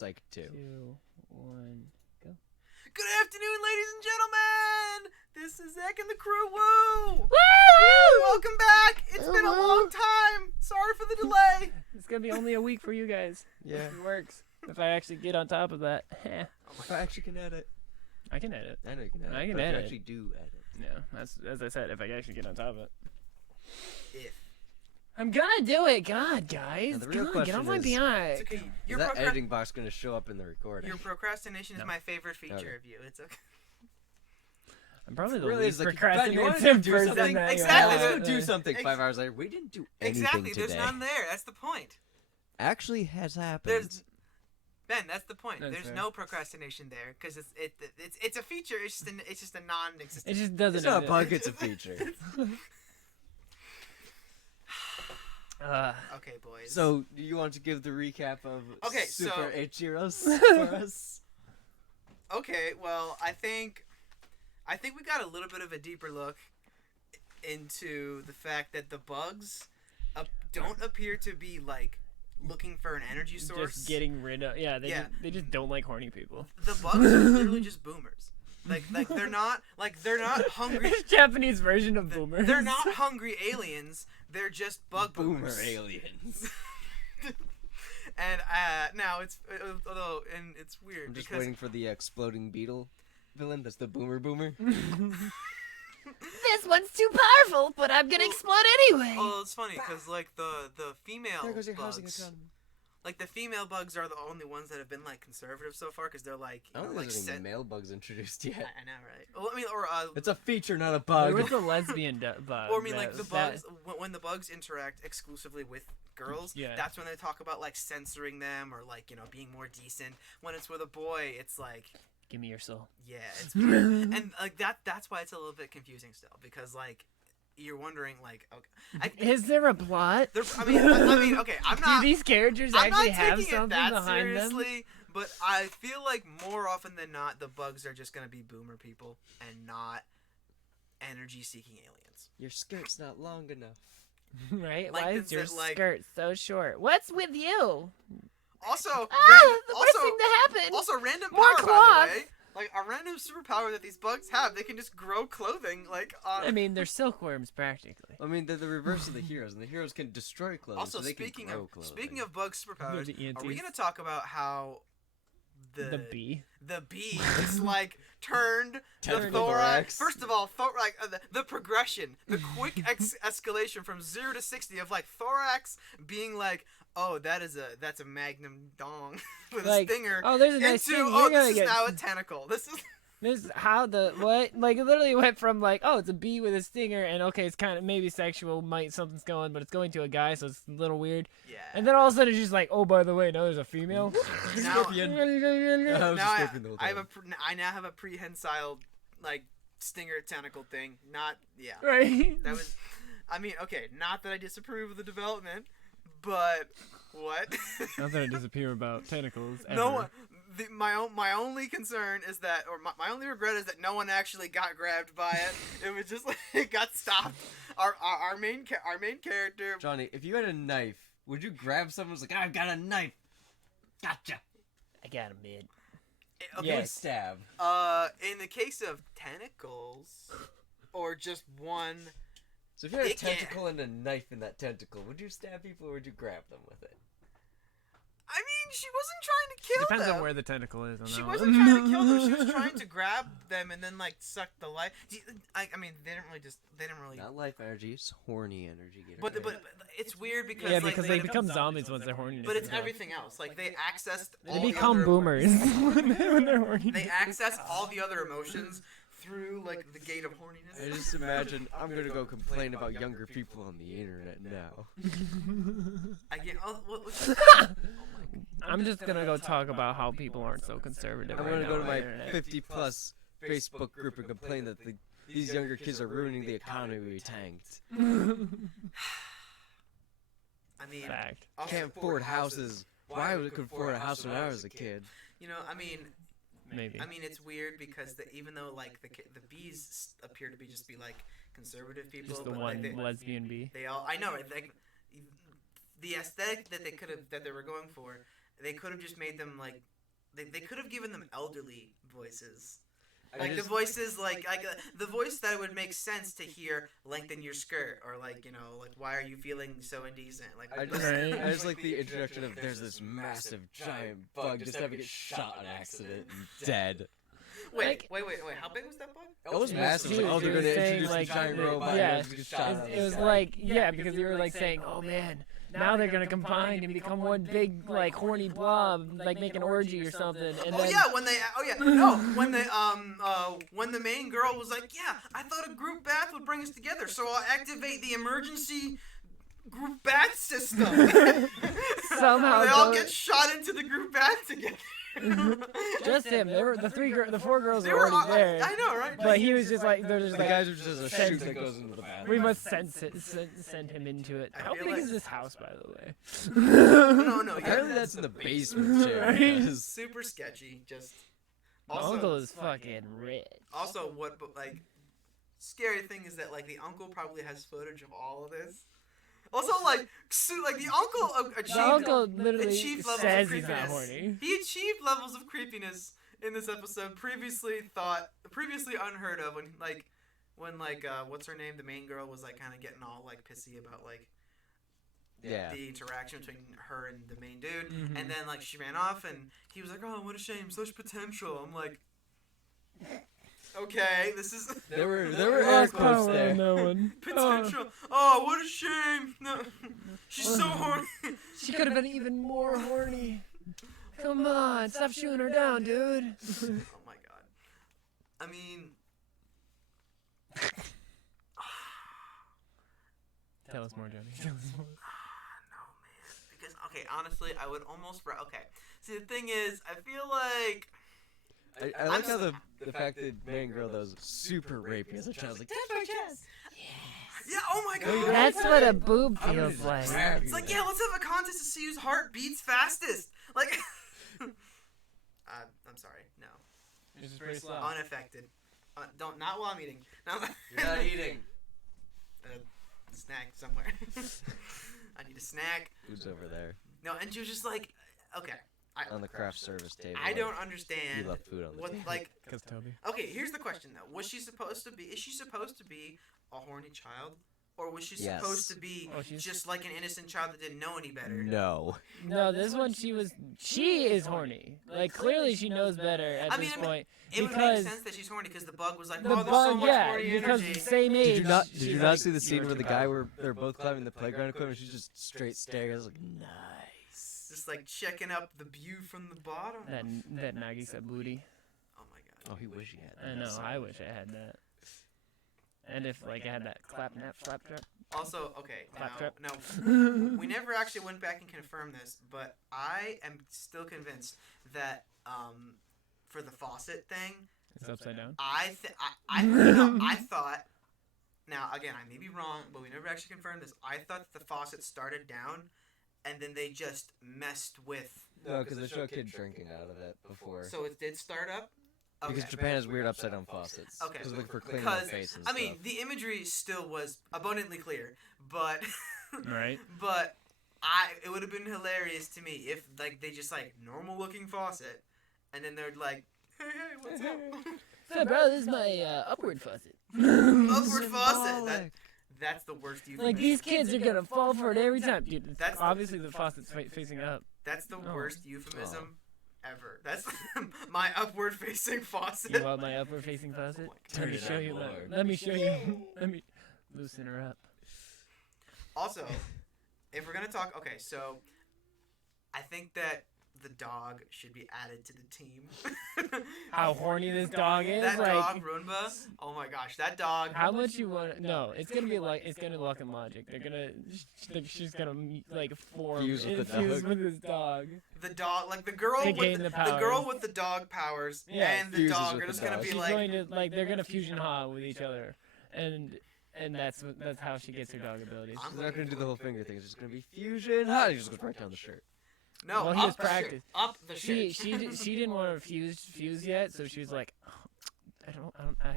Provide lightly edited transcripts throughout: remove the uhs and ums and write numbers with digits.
Like 2. 2, 1, go. Good afternoon, ladies and gentlemen. This is Zack and the Cruwu. Woo! Welcome back. It's been a long time. Sorry for the delay. It's gonna be only a week for you guys. Yeah. If it works. If I actually get on top of that. If I actually can edit. I can edit. I know you can edit. I can but if edit. you actually do edit. Yeah, that's as I said. If I actually get on top of it. If. I'm gonna do it. God, guys. Now, the real God, get question off my is- behind. It's okay. Is that editing box going to show up in the recording? Your procrastination is No. my favorite feature Okay. of you. It's okay. I'm probably the Really, least it's like, procrastinating God, you wanted to do person something? that you Exactly. Let's have. go do something. Ex- 5 hours later, we didn't do anything Exactly. today. There's none there. That's the point. Actually has happened. There's Ben. That's the point. That's There's fair. no procrastination there because it's a feature. It's just a non-existent. It just doesn't. It's not a exist. bug, it's a feature. Okay, boys. So, do you want to give the recap of Okay, Super so- Hxeros for us? Okay, well, I think we got a little bit of a deeper look into the fact that the bugs don't appear to be like looking for an energy source. Just getting rid of. Yeah, they just don't like horny people. The bugs are literally just boomers. Like they're not hungry. Japanese version of boomers. They're not hungry aliens. They're just bug Boomer boomers. aliens. And now it's although and it's weird I'm just because waiting for the exploding beetle villain. That's the boomer. This one's too powerful, but I'm gonna explode anyway. oh, it's funny because like the female There goes your housing bugs. economy. Like the female bugs are the only ones that have been like conservative so far because they're like I don't like think there's any male bugs introduced yet. I know, right? Well, I mean, or It's a feature, not a There bug. was a lesbian bug. or I mean, like the that- bugs when the bugs interact exclusively with girls. Yeah. That's when they talk about like censoring them or like being more decent. When it's with a boy, it's like Give me your soul. yeah, it's and like that's why it's a little bit confusing still because like you're wondering like okay, Is there a plot? I mean okay, I'm not. Do these characters I'm actually not have taking it something that behind them? seriously, but I feel like more often than not, the bugs are just gonna be boomer people and not energy-seeking aliens. Your skirt's not long enough. Right? Like Why the- is your like- skirt so short? What's with you? Also, The worst thing to happen. also random More power, cloth. by the way. Like a random superpower that these bugs have, they can just grow clothing. Like I mean, they're silkworms practically. I mean, they're the reverse of the heroes, and the heroes can destroy clothes, also so they speaking can grow of clothing. speaking of bug superpowers, The are we antis. gonna talk about how The bee. the bee is like turned the Tentacle thorax. thorax. First of all, the progression, the quick escalation from 0 to 60 of like thorax being like, oh, that's a magnum dong with Like, a stinger. oh, there's a nice into, thing. oh, You're this gonna is get. now a tentacle. This is This is how the what? Like it literally went from like, oh, it's a bee with a stinger, and okay, it's kind of maybe sexual, something's going, but it's going to a guy, so it's a little weird. yeah. And then all of a sudden, it's just like, oh, by the way, now there's a female. Now- Scorpion. I was now just scorpion the whole time. I now have a prehensile like stinger tentacle thing. Not yeah. Right. That was, I mean, okay, not that I disapprove of the development, but what? Not that I disappear about tentacles. No ever. one. My only concern is that, or my only regret is that no one actually got grabbed by it. It was just like it got stopped. Our main character. Johnny, if you had a knife, would you grab someone's like, I've got a knife? Gotcha. I got a mid. Okay, You would Yes. stab. in the case of tentacles, or just one. So if you had a It can't- tentacle and a knife in that tentacle, would you stab people or would you grab them with it? I mean, she wasn't trying to kill Depends them. on where the tentacle is. On She that wasn't one. trying to kill them. She was trying to grab them and then like suck the life. I mean, they didn't really. Not life energy, it's horny energy. Get it But right. it's weird because Yeah, like, because they become zombies once they're horny. But it's everything else. Like they accessed. They all the become other- boomers when they're horny. They access all the other emotions through like the gate of horniness. I just imagine I'm gonna go complain about younger people on the internet now. I get. Oh, I'm just gonna go talk about how people aren't so conservative. I'm right gonna now go to on my the internet. 50 plus Facebook group and complain that these younger kids are ruining the economy we tanked. I mean, Fact. also- Can't afford houses. Why would I could afford a house when I was a kid? You know, I mean, Maybe. it's weird because even though like the bees appear to be like conservative people, Just the but one they, lesbian bee. they all I know right? Like the aesthetic that they were going for they could have just made them like they could have given them elderly voices. I The voices the voice that would make sense to hear, lengthen your skirt, or like, you know, like, why are you feeling so indecent? Like, I just like the introduction of there's this massive giant bug just having it shot on accident and dead. wait, how big was that bug? It was massive. huge. Like, oh, they're He was gonna saying, introduce like, a giant robot. yeah, and just shot on it was the like, because you were like saying, oh man, now they're gonna combine and become one big like horny blob, like make an orgy or something. And then, When the main girl was like, yeah, I thought a group bath would bring us together, so I'll activate the emergency group bath system. Somehow they all those- get shot into the group bath together. just him. They were the four girls They were were already there. I know, right? But he was just like, they're just The like, guys are just a chute that goes into the bathroom. we must send him into it. I How feel big like- is this house, by the way? No. Apparently that's in the basement, too. Right? because- Super sketchy. Just The uncle is fucking rich. Also, scary thing is that, like, the uncle probably has footage of all of this. Also, like the uncle achieved, The uncle literally achieved levels says of he's not creepiness. horny. He achieved levels of creepiness in this episode previously unheard of when what's her name, the main girl, was like kind of getting all like pissy about like Yeah. the interaction between her and the main dude, Mhm. and then like she ran off and he was like, oh, what a shame, such potential. I'm like, okay, this is There were air quotes there. No one. potential. Oh, what a shame. No, she's so horny. She could have been even more horny. Come on, stop shooting her down, dude. Oh my god. I mean, Tell us more, Johnny. Tell us more. no, man. Because okay, honestly, I would almost okay. See, the thing is, I feel like I like how the fact that main girl that was super rapey as a child was like, touch my chest. yeah. Oh my god. That's what a boob I'm gonna feels like. grab It's you. like, yeah, let's have a contest to see whose heart beats fastest. Like, I'm sorry, no, This is pretty slow. unaffected. Not while I'm eating. No. You're not eating. Snack somewhere. I need a snack. Who's over there No, and she was just like, okay, on the craft service table? I don't You understand left food on the what table. like. Because Toby. Okay, here's the question though: was she supposed to be? Is she supposed to be a horny child, or was she Yes. supposed to be Oh, she's- just like an innocent child that didn't know any better? No. No, this one she is horny. Like clearly she knows better at this point. It would Because make sense that she's horny because the bug was like, the oh, there's so bug, much yeah, horny because energy. the same age. Did you not see the scene where the guy where they're both climbing the playground equipment? She's just straight staring. I was like, nice. Just like checking up the view from the bottom. That Nagisa booty. Oh my god. Oh, he wish he had that. I know. I wish I had that. And if like I had that flap trap. Also, okay, Claptrap. now we never actually went back and confirmed this, but I am still convinced that for the faucet thing, It's upside down. I thought. Now again, I may be wrong, but we never actually confirmed this. I thought the faucet started down, and then they just messed with. No, because they show a kid drinking out of it before. So it did start up. Okay. Because Japan has weird upside down faucets. Okay. Because like for cleaning Because their face and I mean, stuff. the imagery still was abundantly clear, but Right. but it would have been hilarious to me if like they just like normal looking faucet, and then they're like, hey, what's up? So, bro, this is my upward faucet. Upward faucet. That's the worst euphemism. Like these kids are gonna fall for it every time, dude. That's the- obviously the faucet's facing up. That's the Oh. worst euphemism ever. That's my upward facing faucet. You want my upward facing faucet? Oh my Let me God. show you. Turn it up more. Let me show you. Let me loosen her up. Also, if we're gonna talk, okay, so I think that the dog should be added to the team. How horny this dog is. That Like, dog, Runba. Oh my gosh, that dog. how much you want? No, it's gonna be like it's gonna luck and logic. They're gonna. She's gonna like form Fuse with the infuse dog. with this dog. The dog, like the girl To with gain the the powers. girl with the dog powers, Yeah. and the Fuses dog with are the just gonna dog. be She's like, going to like they're gonna fusion ha with each other, and that's how she gets her dog abilities. I'm They're not going to do the whole finger thing. It's just going to be fusion. He just goes right down the shirt. no, Well, he up was the shit, practiced. up the shit. She didn't want to fuse yet, so she was like,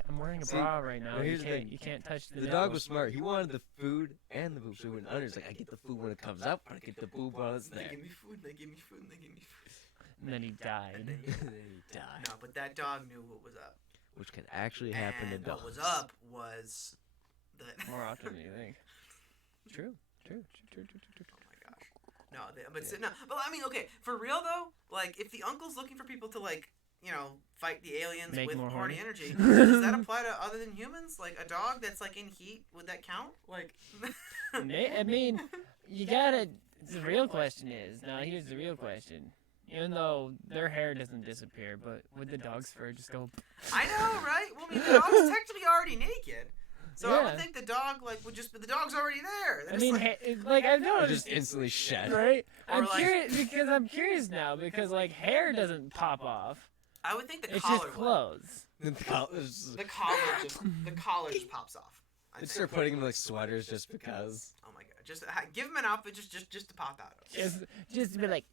I'm wearing a See, bra right now. well, You here's the can't, thing. you can't touch the The nipple. dog was smart. He wanted the food and the boob. So he went under. He's like, I get the food when it comes up, but I get the boob while it's They there. give me food. They give me food. They give me food. And then he died. And then And then he died. no, but that dog knew what was up. Which can actually happen to And dogs. what was up was that. More often than you think. True. Oh my gosh. No, no. But I mean, okay, for real though, like if the uncle's looking for people to like, fight the aliens Make with more horny horny. energy, does that apply to other than humans? Like a dog that's like in heat, would that count? Like. I mean, you gotta. The real question is now. Here's the real question. Even though their hair doesn't disappear, but would the dog's fur just go? I know, right? Well, I mean, the dog's technically already naked. So I Yeah. would think the dog would just, but the dog's already there. They're I just mean, I've Or noticed, just instantly shed. right? Or I'm like- curious because I'm curious now because like hair doesn't pop off. I would think the It's collar just would. clothes. The collar just pops off. I They think. start putting him in like sweaters just because. Oh my god! Just give him an outfit just to pop out of. Just to be like.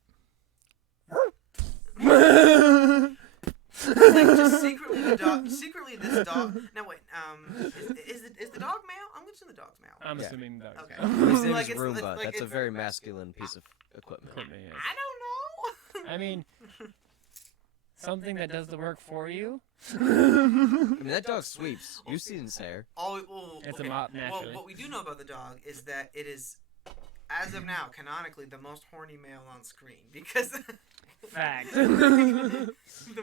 It's like just secretly the dog. Secretly this dog. Now wait. Is the dog male? I'm guessing the dog's male. I'm Yeah. assuming the dog's Okay. male. His name Like is it's- Roomba. like That's a it's- very masculine piece of equipment. Equipment, yes. I don't know. I mean, something that does the work for you. I mean, that dog sweeps. You've seen his hair. Oh, well, It's a okay. mop, Well, naturally. what we do know about the dog is that it is, as of now, canonically the most horny male on screen because Fact. the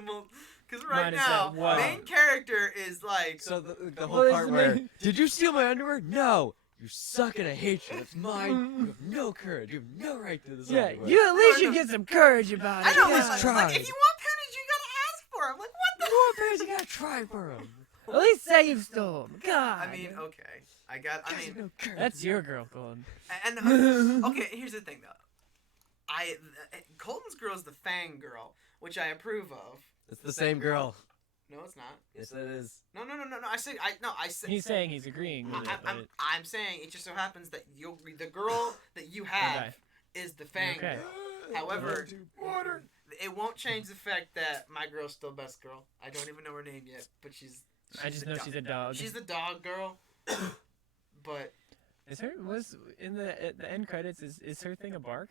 most. Because right Minus now, that one. main character is like. So the Well, whole it's part the where, main- did you steal my underwear? No. You suck and I hate you. It's mine. You have no courage. You have no right to this Yeah, underwear. you at least No, you no. get some courage about it. I know, Yes, like, try. if you want pennies, you gotta ask for them. Like, what the? You want parents, you gotta try for them. At least say you stole 'em. God. I mean, okay. I mean, no courage. That's your girl, Colton. and okay, here's the thing though. Colton's girl is the Fang girl, which I approve of. It's the same girl. No, it's not. Yes, it is. No. I say. He's saying he's agreeing with it, but I'm saying it just so happens that the girl that you have Okay. is the Fang Okay. girl. However, it won't change the fact that my girl's still best girl. I don't even know her name yet, but she's I just the know dog. she's a dog. She's the dog girl. But Is her was in the end credits? Is her thing a bark?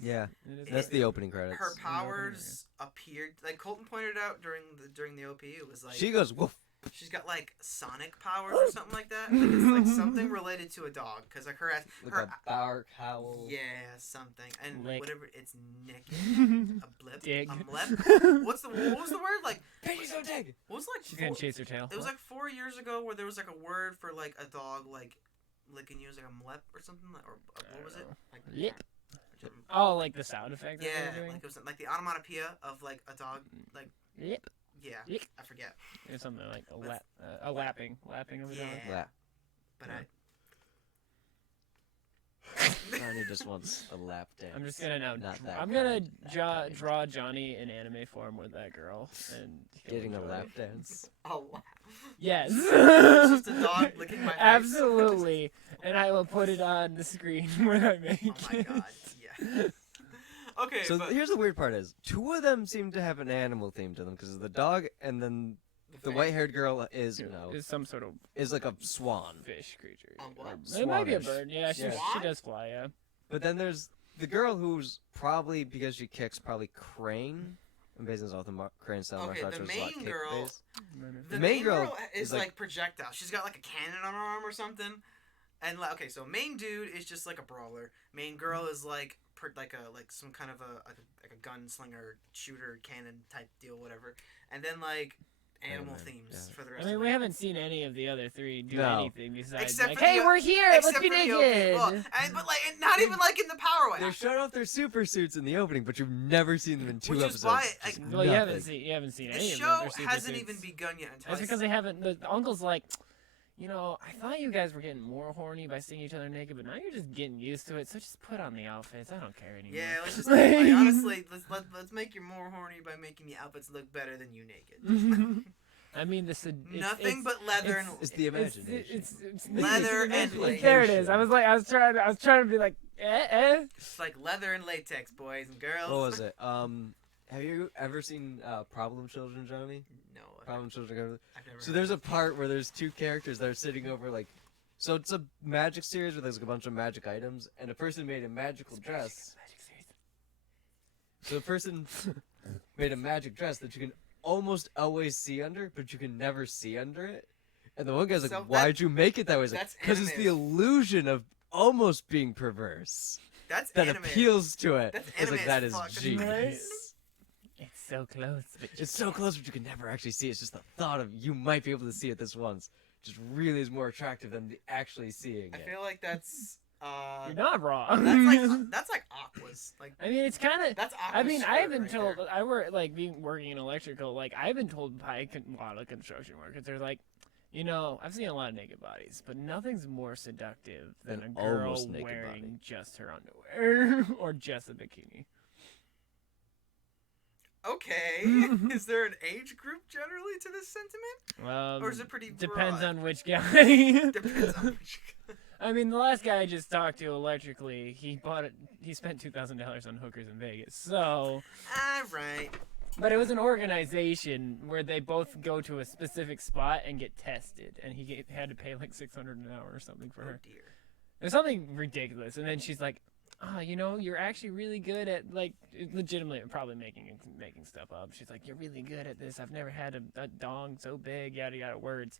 Yeah, it is that's a- the opening credits. her powers appeared like Colton pointed out during the OP. It was like She goes, woof. she's got like sonic powers or something like that. Like, it's like something related to a dog because like her Like a bark, howl. yeah something and Lick. whatever it's Nick a blip Dig. a blip. What was the word like? Baby, so dig. What was like? She's gonna chase her tail. It was like 4 years ago where there was like a word for like a dog like licking you, it was like a mlep or something like, or what was it? Like Lip. Oh, like the sound effect that Yeah, they were doing? like it was like the onomatopoeia of like a dog like Lip. yeah. Lick. I forget, Or something like a With- lapping of a dog. Yeah. Yeah. but Yeah. Johnny just wants a lap dance. I'm just gonna now. Not that I'm gonna kind. draw Johnny in anime form with that girl and he'll Getting a enjoy lap it. dance. Oh wow. Yes. It's just a dog licking my face. Absolutely. And I will put it on the screen when I make Oh my it. god, yeah. Okay, So but here's the weird part is, two of them seem to have an animal theme to them, because the dog and then the Fang. white-haired girl is, Is some sort of is like a swan. fish creature. What? It might be a Swanish. bird. Yeah, she Swan? does fly. Yeah. But then there's the girl who's probably, because she kicks, probably Crane. And based on the Crane style Okay, martial arts, the which is a lot main kick girl- based. The main main girl girl is is like, like- projectile. She's got like a cannon on her arm or something. And like, okay, so main dude is just like a brawler. Main girl is like like some kind of a gunslinger, shooter, cannon type deal, whatever. And then like animal Iron Man, themes yeah. for the I rest. mean, of we it. haven't seen any of the other three do No. anything besides Except like, for hey, the- we're here, let's Except be for the naked. OP. Well, but like not even like in the power way. They're showing off their super suits in the opening, but you've never seen them in two Which is episodes. why, Just like- Well, you haven't nothing. seen The any of show them. They're super hasn't suits. even begun yet until That's I because they haven't. The uncle's like, you know, I thought you guys were getting more horny by seeing each other naked, but now you're just getting used to it. So just put on the outfits. I don't care anymore. Yeah, let's just like, honestly, let's make you more horny by making the outfits look better than you naked. I mean, Nothing but leather and It's the imagination. It's Leather and there it is. I was trying to be like, it's like leather and latex, boys and girls. What was it? Have you ever seen Problem Children, Johnny? No. Problem Children. I've never So heard there's of a part where there's two characters that are sitting over like, so it's a magic series where there's like a bunch of magic items, and a person made a magical dress. So the person made a magic dress that you can almost always see under, but you can never see under it. And the one guy's like, So "Why'd you make it that way?" that's Because it's the illusion of almost being perverse That's that anime. appeals to it. That's It's like anime that as is fuck. genius. It's so close. But It's so close, but you can never actually see it. It's just the thought of you might be able to see it this once. Just really is more attractive than actually seeing I it. feel like that's you're not wrong. that's like Aqua's. Like I mean, it's kind of. that's Aqua's. I mean, I've been right told. there. I work like working in electrical. Like I've been told by a lot of construction workers, they're like, you know, I've seen a lot of naked bodies, but nothing's more seductive than a Than girl almost naked wearing body. just her underwear or just a bikini. Okay. Is there an age group generally to this sentiment, or is it pretty Depends broad? on which guy. Depends on which. I mean, the last guy I just talked to electrically, he bought it. He spent $2,000 on hookers in Vegas. So, Right. but it was an organization where they both go to a specific spot and get tested, and had to pay like $600 an hour or something for Oh her. dear. It was something ridiculous. And then she's like, "Oh, you know, you're actually really good at like legitimately probably making stuff up." She's like, "You're really good at this. I've never had a dong so big, yada yada words."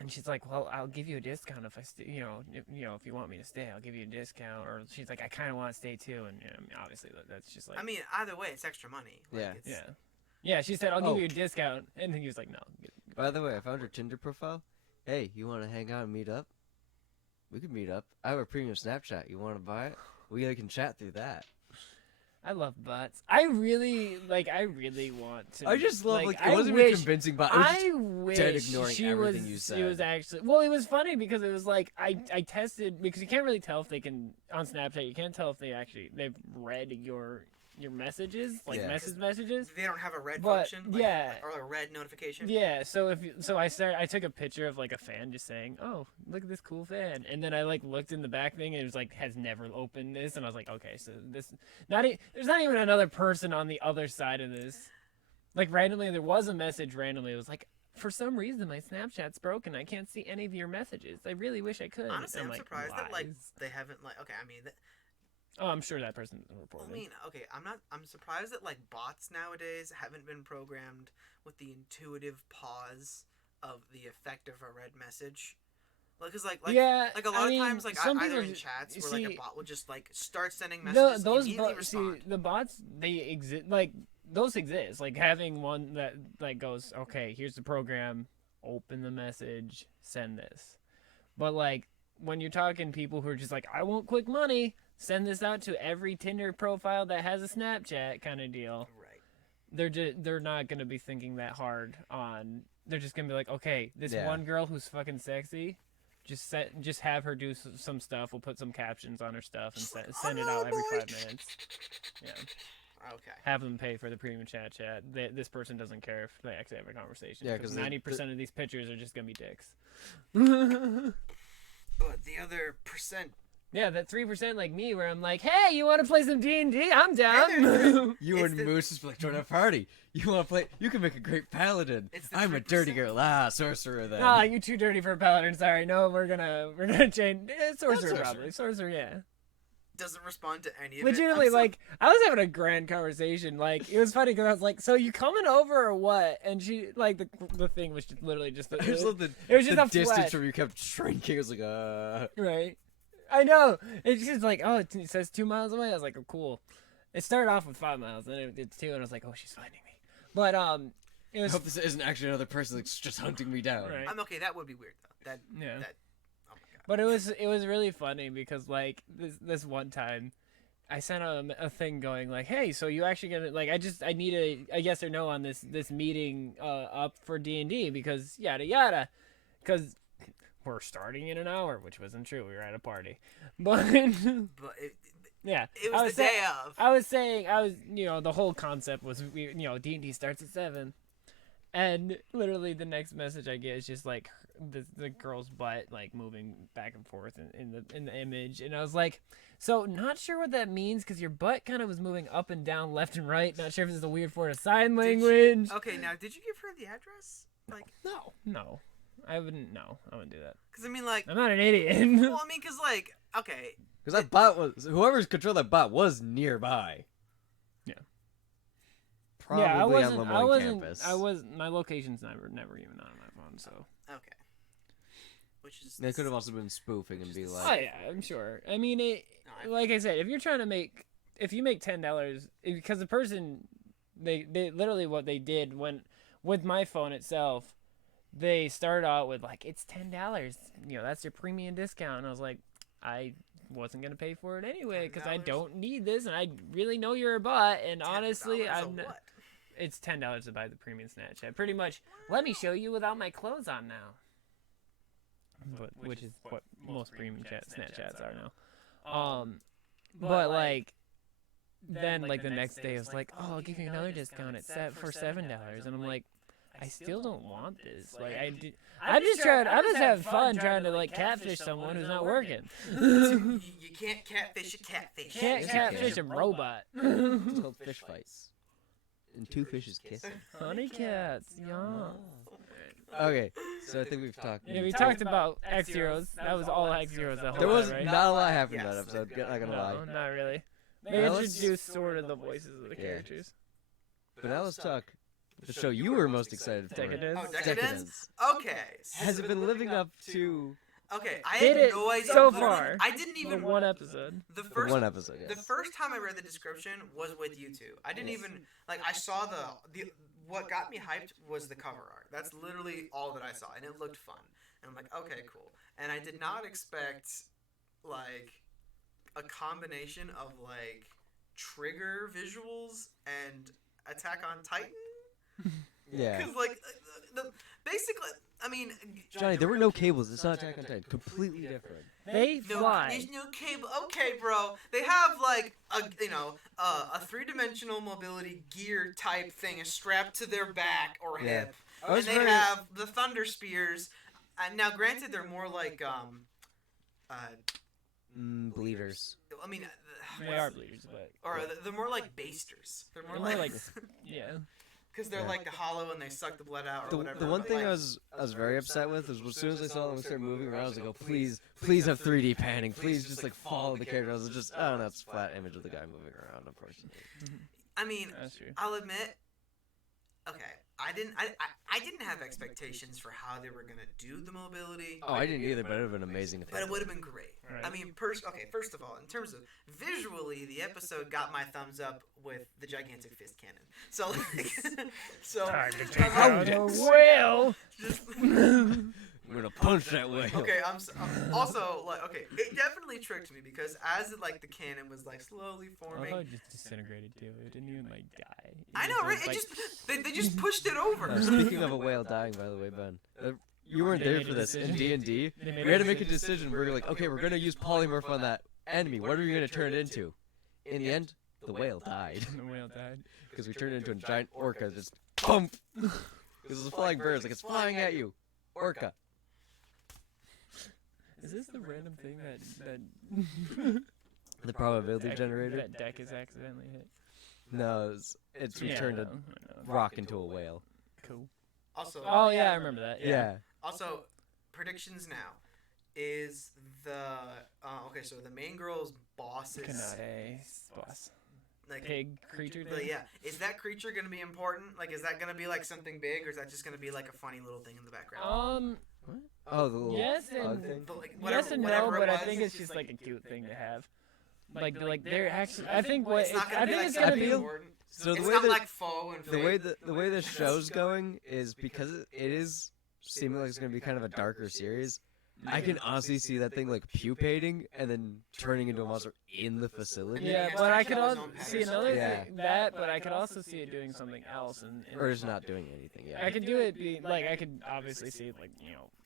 And she's like, "Well, I'll give you a discount if I stay. If you want me to stay, I'll give you a discount." Or she's like, "I kind of want to stay too." And obviously that's just like, I mean, either way, it's extra money. Like, Yeah. It's, yeah. She said, "I'll Oh. give you a discount," and then he was like, "No." By the way, I found her Tinder profile. Hey, you want to hang out and meet up? We could meet up. I have a premium Snapchat. You want to buy it? We can chat through that. I love butts. I really want to. I just love like it I wasn't wish, even convincing, but it was just I wish dead ignoring she everything was, you It said. was actually it was funny because it was like I tested because you can't really tell if they can on Snapchat. You can't tell if they've read your messages like Yeah. messages. They don't have a red But, function. yeah. Or a red notification. Yeah, so I took a picture of like a fan just saying, "Oh, look at this cool fan," and then I like looked in the back thing and it was like has never opened this, and I was like, okay, so this there's not even another person on the other side of this. Like randomly, there was a message randomly. It was like, "For some reason, my Snapchat's broken. I can't see any of your messages. I really wish I could." Honestly, I'm like, surprised that like lies. they haven't like. Okay, I mean, Oh, I'm sure that person reported. I mean, okay, I'm surprised that like bots nowadays haven't been programmed with the intuitive pause of the effect of a red message. Like, cause like yeah, like a lot I mean, of times like some either people in chats you where like see- a bot will just like start sending messages those immediately bots, respond. the bots they exist like those exist like having one that like goes, okay, here's the program, open the message, send this. But like when you're talking people who are just like, I won't click money, send this out to every Tinder profile that has a Snapchat kind of deal, Right. they're not gonna be thinking that hard on. They're just gonna be like, okay, this Yeah. one girl who's fucking sexy, just have her do some stuff. We'll put some captions on her stuff and send it out every 5 minutes. Yeah, Okay. have them pay for the premium chat. This person doesn't care if they actually have a conversation. Yeah, because 'cause 90% of these pictures are just gonna be dicks. But the other percent. Yeah, that 3% like me, where I'm like, hey, you want to play some D&D? I'm down. You It's and the- Moose just like join a party. You want to play? You can make a great paladin. It's the I'm a dirty 3%. girl. Ah, sorcerer then. Ah, you too dirty for a paladin. Sorry, no, we're gonna change. Sorcerer sorcerer. probably. Sorcerer, yeah. Doesn't respond to any of Legitimately, it. I'm so- like I was having a grand conversation. Like it was funny because I was like, "So you coming over or what?" And she like the thing was just literally just I just love the, it was just the a distance flash. from you kept shrinking. It was like, Right. I know. It's just like, oh, it says 2 miles away. I was like, oh, cool. It started off with 5 miles, then it's 2, and I was like, oh, she's finding me. But it I was hope this isn't actually another person that's just hunting me down. right. I'm okay. That would be weird though. Yeah. That. Oh my god. But it was really funny because like this one time, I sent a thing going like, hey, so you actually gonna like I need a yes or no on this meeting up for D&D because yada yada, because we're starting in an hour, which wasn't true. We were at a party, but But yeah, it I was the sa- day of. I was saying the whole concept was D&D starts at 7, and literally the next message I get is just like the girl's butt like moving back and forth in the image, and I was like, so not sure what that means because your butt kind of was moving up and down, left and right. Not sure if this is a weird form of sign language. Okay, now did you give her the address? Like No, I wouldn't do that. because I mean like I'm not an idiot. well I mean because like okay Because that bot was whoever's controlled that bot was nearby. Yeah. Probably yeah, on Lemoyne campus. My location's never even on my phone, so. okay. Which is They could have also been spoofing and be Oh like, yeah, I'm sure. I mean, like I said, if you make $10, because the person, they literally what they did with my phone itself, they started out with like it's $10, that's your premium discount, and I was like, I wasn't gonna pay for it anyway because I don't need this, and I really know you're a bot, and honestly, it's $10 to buy the premium Snapchat. Pretty much, let me show you without my clothes on now. Which is what most premium Snapchats are now. But like, then like the next day, it was like, oh, I'll give you another discount for $7, and I'm like, I still don't want this. Like I'm just having fun trying to like catfish someone who's not working. you can't catfish a catfish. Can't catfish a robot. it's called fish fights. And two fishes kissing. Honey cats, yum. Okay, so I think we've talked. Yeah, we talked about Hxeros. That was all Hxeros. There was right? not a lot happened in that episode. Not gonna lie. No, not really. They introduced sort of the voices of the characters. But now let's talk. The show you were most excited for. Deca-Dence. Oh, Deca-Dence? Okay. Has it been living up to? Okay, I Did had it no idea. so far. I didn't even One episode. The first one episode. Yes. The first time I read the description was with you two. I didn't even like. I saw the what got me hyped was the cover art. That's literally all that I saw, and it looked fun. And I'm like, okay, cool. And I did not expect like a combination of like Trigger visuals and Attack on Titan. Yeah. Because like basically, I mean, Johnny, there were no cables. It's not Attack on Titan. Completely different. They no, fly. there's no cable. Okay, bro. They have like a three-dimensional mobility gear type thing strapped to their back or hip, and they have the thunder spears. And now, granted, they're more like bleeders. I mean, They are bleeders, but they're more like basters. They're more like yeah. because they're like the hollow and they suck the blood out or whatever. The one thing I was very upset with is as soon as I saw them start moving around, I was like, oh, please have 3D panning. Please just like follow the character. I was just, oh, that's a flat image of the guy moving around, unfortunately. I mean, That's true. I'll admit, okay, I didn't have expectations for how they were gonna do the mobility. Oh, I didn't either, but it would have been amazing if But it would have been great. Right. I mean, first of all, in terms of visually, the episode got my thumbs up with the gigantic fist cannon. So, Time to take out a whale. I'm gonna punch that way. Okay, also like okay, it definitely tricked me because as like the cannon was like slowly forming. I thought it just disintegrated too. It didn't even like die. I know, right? It just they just pushed it over. Speaking of a whale dying, by the way, Ben, you weren't there for this in D&D. We had to make a decision. We were like, okay, we're gonna use polymorph on that enemy. What are we gonna turn it into? In the end, the whale died The whale died. because we turned it into a giant orca. Just boom. Because it was a flying bird. It's like it's flying at you, orca. Is this the random thing that The probability generator? that deck is accidentally hit? No, it's we turned a rock into a whale. Cool. Also, Oh yeah, I remember that. Yeah. Also, predictions now is the okay. So the main girl's boss is Kanade boss. like Pig creature thing. yeah. Is that creature gonna be important? Like, is that gonna be like something big, or is that just gonna be like a funny little thing in the background? What? Oh, the little Yes bug and thing? But, like, yes and no, whatever it but I was. think it's just like a cute thing to have. Like they're actually. I think what It's not gonna I be think like it's gonna something be. important. So the It's way not that like faux and fake. the way this show's going is because it is seeming like it's gonna be kind of a darker series. I can honestly see that thing like pupating and then turning into a monster in the facility. Yeah, He has but to I could kill his also own see parents. another Yeah. thing but I could also see it doing something else and Or just not doing anything. Yeah. I could do it be like I could obviously see it like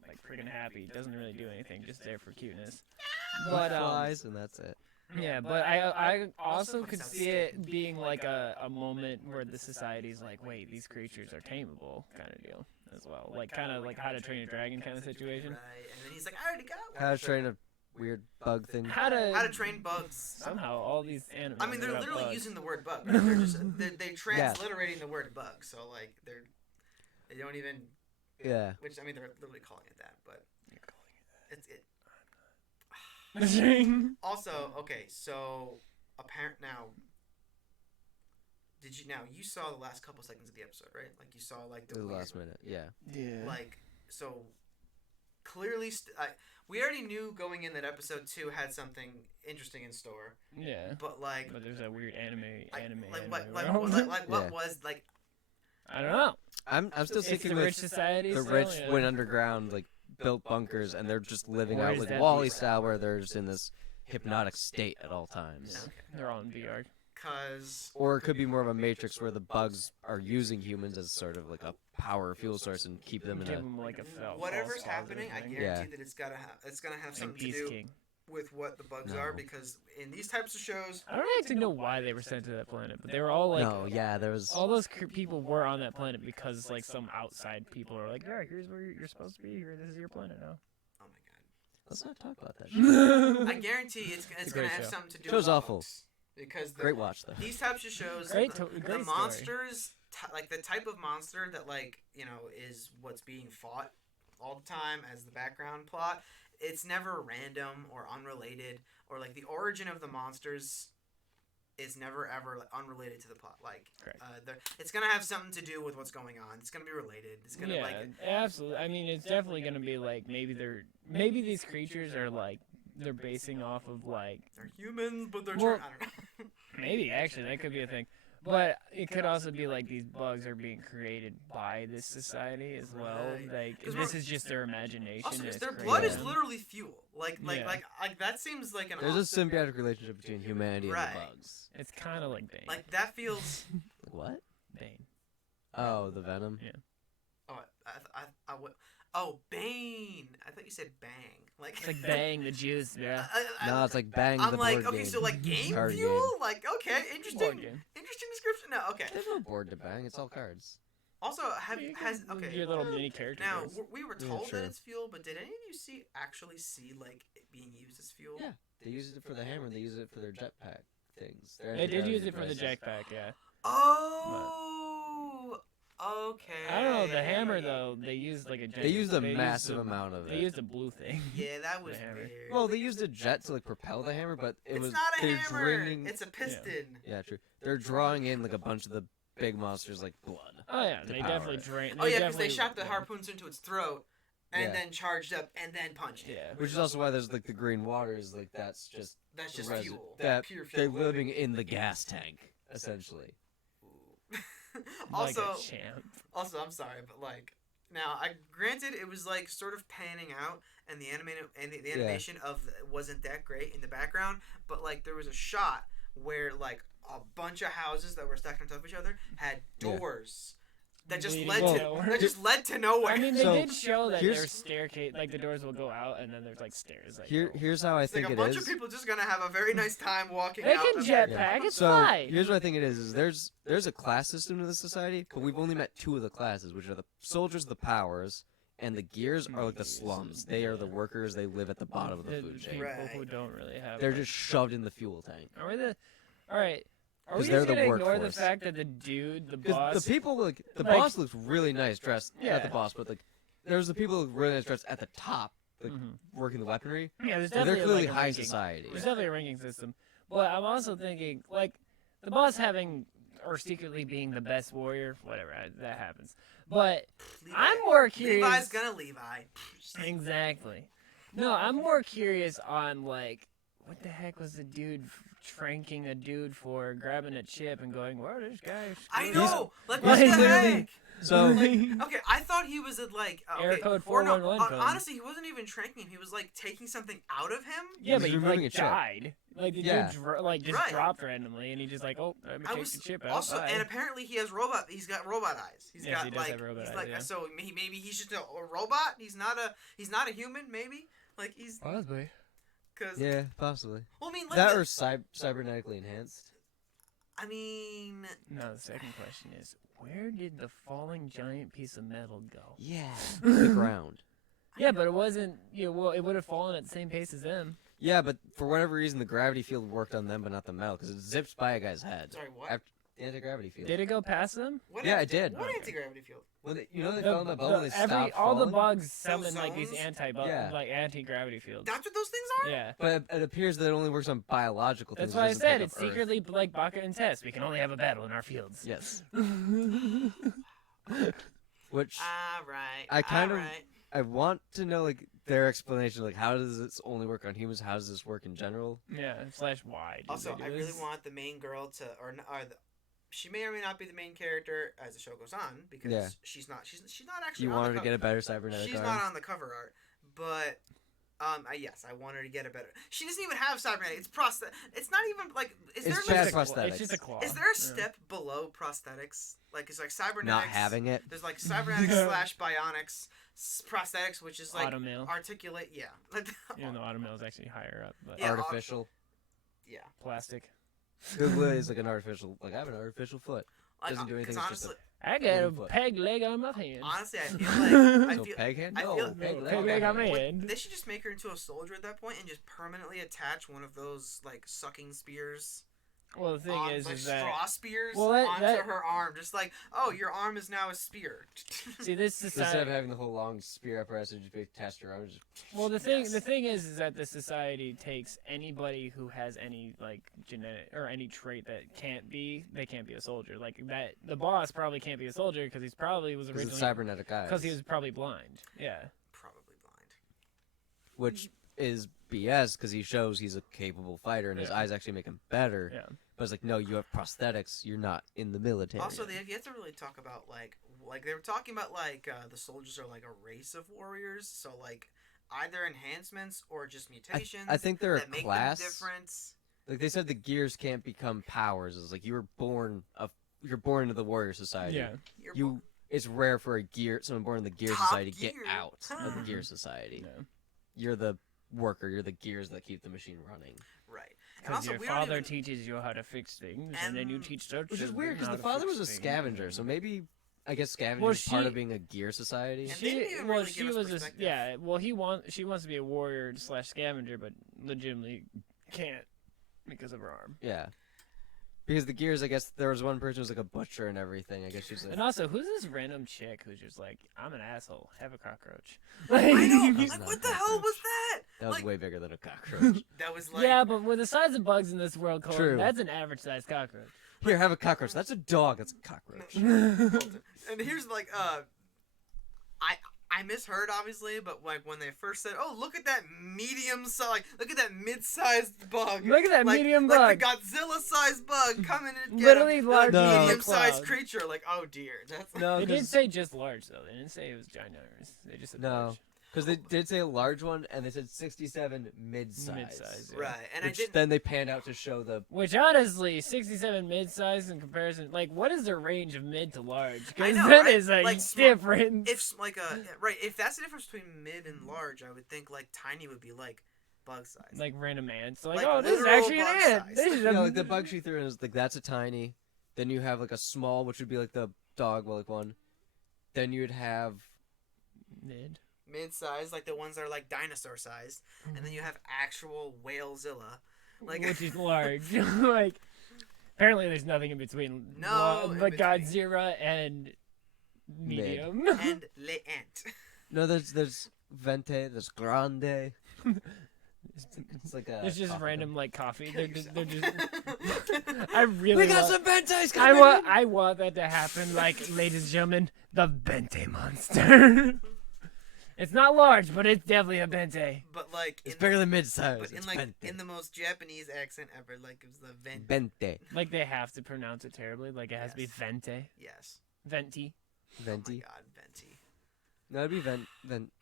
like freaking happy, doesn't really do anything, just there for cuteness. But flies and that's it. Yeah, but I also Also could sounds see it being like a moment where the society's like, wait, these creatures are tameable kind of deal as well. Like kind of like How to Train Your Dragon kind of situation. Right, and then he's like, I already got one. How to train a weird bug thing. How to How to train bugs. somehow all these animals. I mean, they're are literally bugs. using the word bug. They're just they're transliterating the word bug. So like they don't even. Yeah. Which I mean, they're literally calling it that, but You're calling it's it. it. Also, okay, so apparent now. You saw the last couple seconds of the episode, right? Like you saw like The weird- last minute. Yeah. Yeah. Like so, clearly, we already knew going in that episode 2 had something interesting in store. Yeah. But like, But there's that weird anime. what Yeah. was like? I don't know. I'm still It's thinking the with rich society. the still, rich yeah. went underground, like built bunkers, and they're just living Or out is like that Wall-E the- style, where they're just in this hypnotic state at all times. Yeah. They're all in VR. Cause Or it could be more of a matrix where the bugs are using humans as sort of like a power fuel source and keep them in Give a. them like a whatever's false happening, I positive thing. guarantee Yeah. that it's gonna have Like something to Beast do King. with what the bugs No. are, because in these types of shows, I don't actually know why they were sent to that planet, but they were all like. No, yeah, there was. All those people were on that planet because like some outside people are like, yeah, here's where you're supposed to be. Here, this is your planet now. oh my god, Let's not talk about that. Shit. I guarantee it's a gonna great have show. something to do. Show's with awful. bugs. Because Great watch though. these types of shows, Great the story. monsters, like the type of monster that like is what's being fought all the time as the background plot. It's never random or unrelated, or like the origin of the monsters is never ever like, unrelated to the plot. Like, Correct. it's gonna have something to do with what's going on. It's gonna be related. It's gonna Yeah, like absolutely. I mean, it's definitely gonna be like maybe these creatures are like they're basing off of like they're humans, but they're Well- I don't know. maybe actually that could be a thing. But it could also be like these bugs are being created by this society as well. Right. Like 'Cause this we're- is just their imagination. Also, and it's their blood is crazy. literally fuel. Like Yeah. that seems like an There's a symbiotic relationship between humanity and Right. the bugs. It's kind of like Bane. like that feels. Like what? Bane. Oh, the venom. Oh, oh, Bane. I thought you said bang. Like It's like Bang the juice, yeah. No, it's like Bang I'm the like, board okay, game. so like game Card fuel? game. Like, okay, Board interesting game. description. No, okay. There's no board to bang. It's all cards. Also, Your little mini character. now cards. we were Yeah, told true. that it's fuel, but did any of you actually see like it being used as fuel? Yeah. They use it for the hammer. They use it for their jetpack things. Their They did use anti-gravity it for the devices. jetpack, yeah. Oh, okay. I don't know. The hammer though, they used like a jet. They used a they massive the- amount of They it. used a blue thing. Yeah, that was The hammer. weird. Well, they used a jet to like propel the hammer, but it it's was not a they're hammer. draining. It's a piston. Yeah, true. They're drawing in like a bunch of the big monsters like blood. Oh yeah, To they power definitely it. drained. Oh yeah, because they definitely- shot the yeah. harpoons into its throat, and Yeah. then charged up, and then punched it. Yeah. Which is also why there's like the green waters. Like that's just That's just resi- fuel. That Pure they're fuel. living in the gas tank essentially. Ooh. Like also, a champ. I'm sorry, but like now, I granted it was like sort of panning out, and the animation of wasn't that great in the background, but like there was a shot where like a bunch of houses that were stacked on top of each other had Yeah. doors that just Leading led to to nowhere. that just led to nowhere. I mean, they So, did show that here's- there's staircase, like the doors will go out, and then there's like stairs. Like, go. Here's how I it's like think a it bunch is. of people just gonna have a very nice time walking They out. can of jetpack, their- it's So fine. here's what I think it is there's a class system to the society, but we've only met two of the classes, which are the soldiers, the powers, and the gears are like the slums. They are the workers. They live at the bottom of the food chain. people Right. who don't really have. They're like- just shoved in the fuel tank. Are we the? All right. Are 'Cause we they're just the gonna ignore the workforce. fact that the dude, the Because boss, the people like the like- boss looks really nice dressed. Yeah, not the Yeah. boss, but like there's the people who look really nice dressed at the top, like Mhm. working the weaponry. Yeah, there's So they're definitely clearly like a high ranking. society. There's definitely a ranking system, but I'm also thinking like the boss having or secretly being the best warrior, whatever that happens. But Levi. I'm more curious. Levi's gonna Levi. Exactly. No, I'm more curious on like what the heck was the dude tranking a dude for grabbing a chip and going, "Whoa, this guy." I screwed know. up." Like, He's what the clearly- heck? So Okay, I thought he was at like Error okay, code or no, 411 code. honestly, he wasn't even tranking him. He was like taking something out of him. Yeah, He's but he removing like a chip. died. Like the Yeah. dude just Right. dropped randomly, and he just like, "Oh, I'm I gonna was take the chip out." also, Bye." and apparently he has robot. He's got robot eyes. He's Yes, got he does like have robot he's eyes, like yeah. so maybe he's just a robot. He's not a human. Maybe like he's Possibly. Cause Yeah, possibly. well, I mean, like That or cybernetically enhanced. I mean, Now the second question is, where did the falling giant piece of metal go? Yeah, the ground. Yeah, but it wasn't. Well, it would have fallen at the same pace as them. Yeah, but for whatever reason, the gravity field worked on them, but not the metal, because it zips by a guy's head. sorry, what? After the anti-gravity field. Did it go past them? What Yeah, it did. What Okay. anti-gravity field? Well, they fell in the bubble. They stopped all the falling. bugs summon like these zones? anti-gravity fields. That's what those things are. Yeah. But it appears that it only works on biological things. That's it why I doesn't said pick it's up Earth. secretly like Baka and Tess. We can only have a battle in our fields. Yes. Which Right. I kind of- right. I want to know, like, their explanation. Like, how does this only work on humans? How does this work in general? Yeah. / why? did Also, they I do really this? want the main girl to, she may or may not be the main character as the show goes on because Yeah. she's not actually. You on want the her to get a better cybernetic She's arm? not on the cover art, but yes, I want her to get a better. She doesn't even have cybernetic. It's It's not even like. Is It's there just like, prosthetics. It's just a claw. is there a Yeah. step below prosthetics? Like it's like cybernetics. Not having it. There's like cybernetics / bionics, prosthetics, which is like Automail. articulate. Yeah. Even though automail is actually higher up, but Yeah. Artificial. Yeah. plastic. Google is like an artificial. Like, I have an artificial foot. Like, Doesn't do anything, 'cause it's just a- honestly, I got a Wooden foot. peg leg on my hand. honestly, I feel like So peg hand? I No, feel- peg No, leg. peg leg on my Wait, hand. they should just make her into a soldier at that point and just permanently attach one of those like sucking spears. Well, the thing on, is like that straw spears Well, onto that- her arm, just like, oh, your arm is now a spear. see this Instead of society. having the whole long spear apparatus, it just be attached to your arm. Just... Well, the Yes. thing is that the society takes anybody who has any like genetic or any trait that they can't be a soldier. Like that, the boss probably can't be a soldier because he's probably was Because originally it's cybernetic eyes. because he was probably blind. Yeah. Probably blind. Which is BS, because he shows he's a capable fighter, and his Yeah. eyes actually make him better. Yeah. But it's like, no, you have prosthetics. You're not in the military. Also, you have to really talk about like they were talking about like the soldiers are like a race of warriors, so like either enhancements or just mutations. I think they're a that make class. them different. Like they said, the gears can't become powers. It's like you're born into the warrior society. Yeah. You're It's rare for someone born in the gear Top society to get gear. out of the gear society. No. You're the worker. You're the gears that keep the machine running. right. And Because also, your we don't father even- teaches you how to fix things, and then you And- teach their Which is children weird, because how the to father fix was a things. scavenger, so maybe, I guess scavengers Well, is part she- of being a gear society. And they didn't even well, really she give us was perspective. yeah. Well, she wants to be a warrior / scavenger, but legitimately can't because of her arm. Yeah. Because the gears, I guess, there was one person who was like a butcher and everything. I guess she's like... And also, who's this random chick who's just like, I'm an asshole, have a cockroach? I know. That's Like, not what the a hell cockroach. was that? That was like, way bigger than a cockroach. that was like. Yeah, but with the size of bugs in this world, Cole, True. that's an average sized cockroach. Here, have a cockroach. That's a dog. That's a cockroach. And here's like I misheard obviously, but like when they first said, "Oh, look at that medium size, like look at that mid-sized bug." Look at that like, medium like bug. the Godzilla-sized bug coming in and get Literally him. large No. medium-sized cloud. creature. Like, oh dear, that's No, They did say just large though. They didn't say it was ginormous. They just said No. large. because they did say a large one, and they said 67 mid-size. Mid-size, yeah. right. And Which I didn't. then they panned out to show the... Which honestly, 67 mid-size in comparison, like what is the range of mid to large? I Because know, that right? is like, Like, sm- different. If like right, if that's the difference between mid and large, I would think like tiny would be like bug size. Like random ants. Like, Like, oh, this is literal actually an bug ant. size. This is You a know, like the bug she threw in is like, that's a tiny. Then you have like a small, which would be like the dog, like one. Then you'd have... mid. Mid-size, like the ones that are like dinosaur sized, and then you have actual whalezilla. Like Which is large. Like, apparently there's nothing in between. No, in like between. Godzilla and medium. and le ant. No, there's Vente, there's Grande. It's like a... It's just coffee random cup. like coffee. They're just. Yourself. I really. We got want, some Ventes I coming! I want that to happen. Like, ladies and gentlemen, the Bente monster. It's not large, but it's definitely a Bente. But like It's in bigger the, than mid-size. but in It's like Vente. in the most Japanese accent ever, like it was the vent. Vente. Like they have to pronounce it terribly. Like it has to be Yes. Vente, Yes. Venti. Oh my Venti. god, venti. No, it'd be Vent.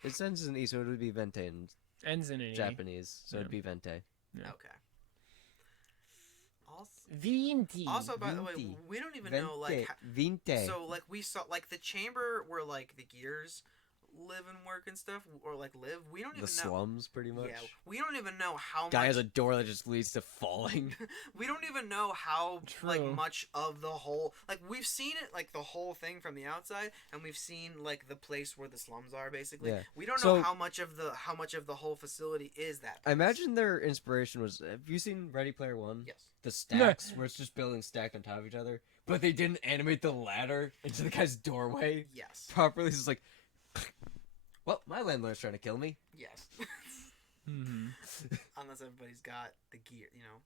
It ends in E, so it would be Vente in Ends in an E. Japanese. So Yeah. it'd be Vente. Yeah. Okay. Venti. Also, by the way, Venti. we don't even know like. Vente. So like we saw like the chamber where like the gears live and work and stuff, or like live. We don't The even know. slums, pretty much. Yeah, we don't even know how Guy much. has a door that just leads to falling. We don't even know how like True. much of the whole, like we've seen it, like the whole thing from the outside, and we've seen like the place where the slums are basically. Yeah. We don't So- know how much of the whole facility is that I place. imagine their inspiration was. Have you seen Ready Player One? Yes. The stacks, where it's just buildings stacked on top of each other, but they didn't animate the ladder into the guy's doorway Yes. properly. It's just like, well, my landlord's trying to kill me. Yes. Mm-hmm. Unless everybody's got the gear, you know.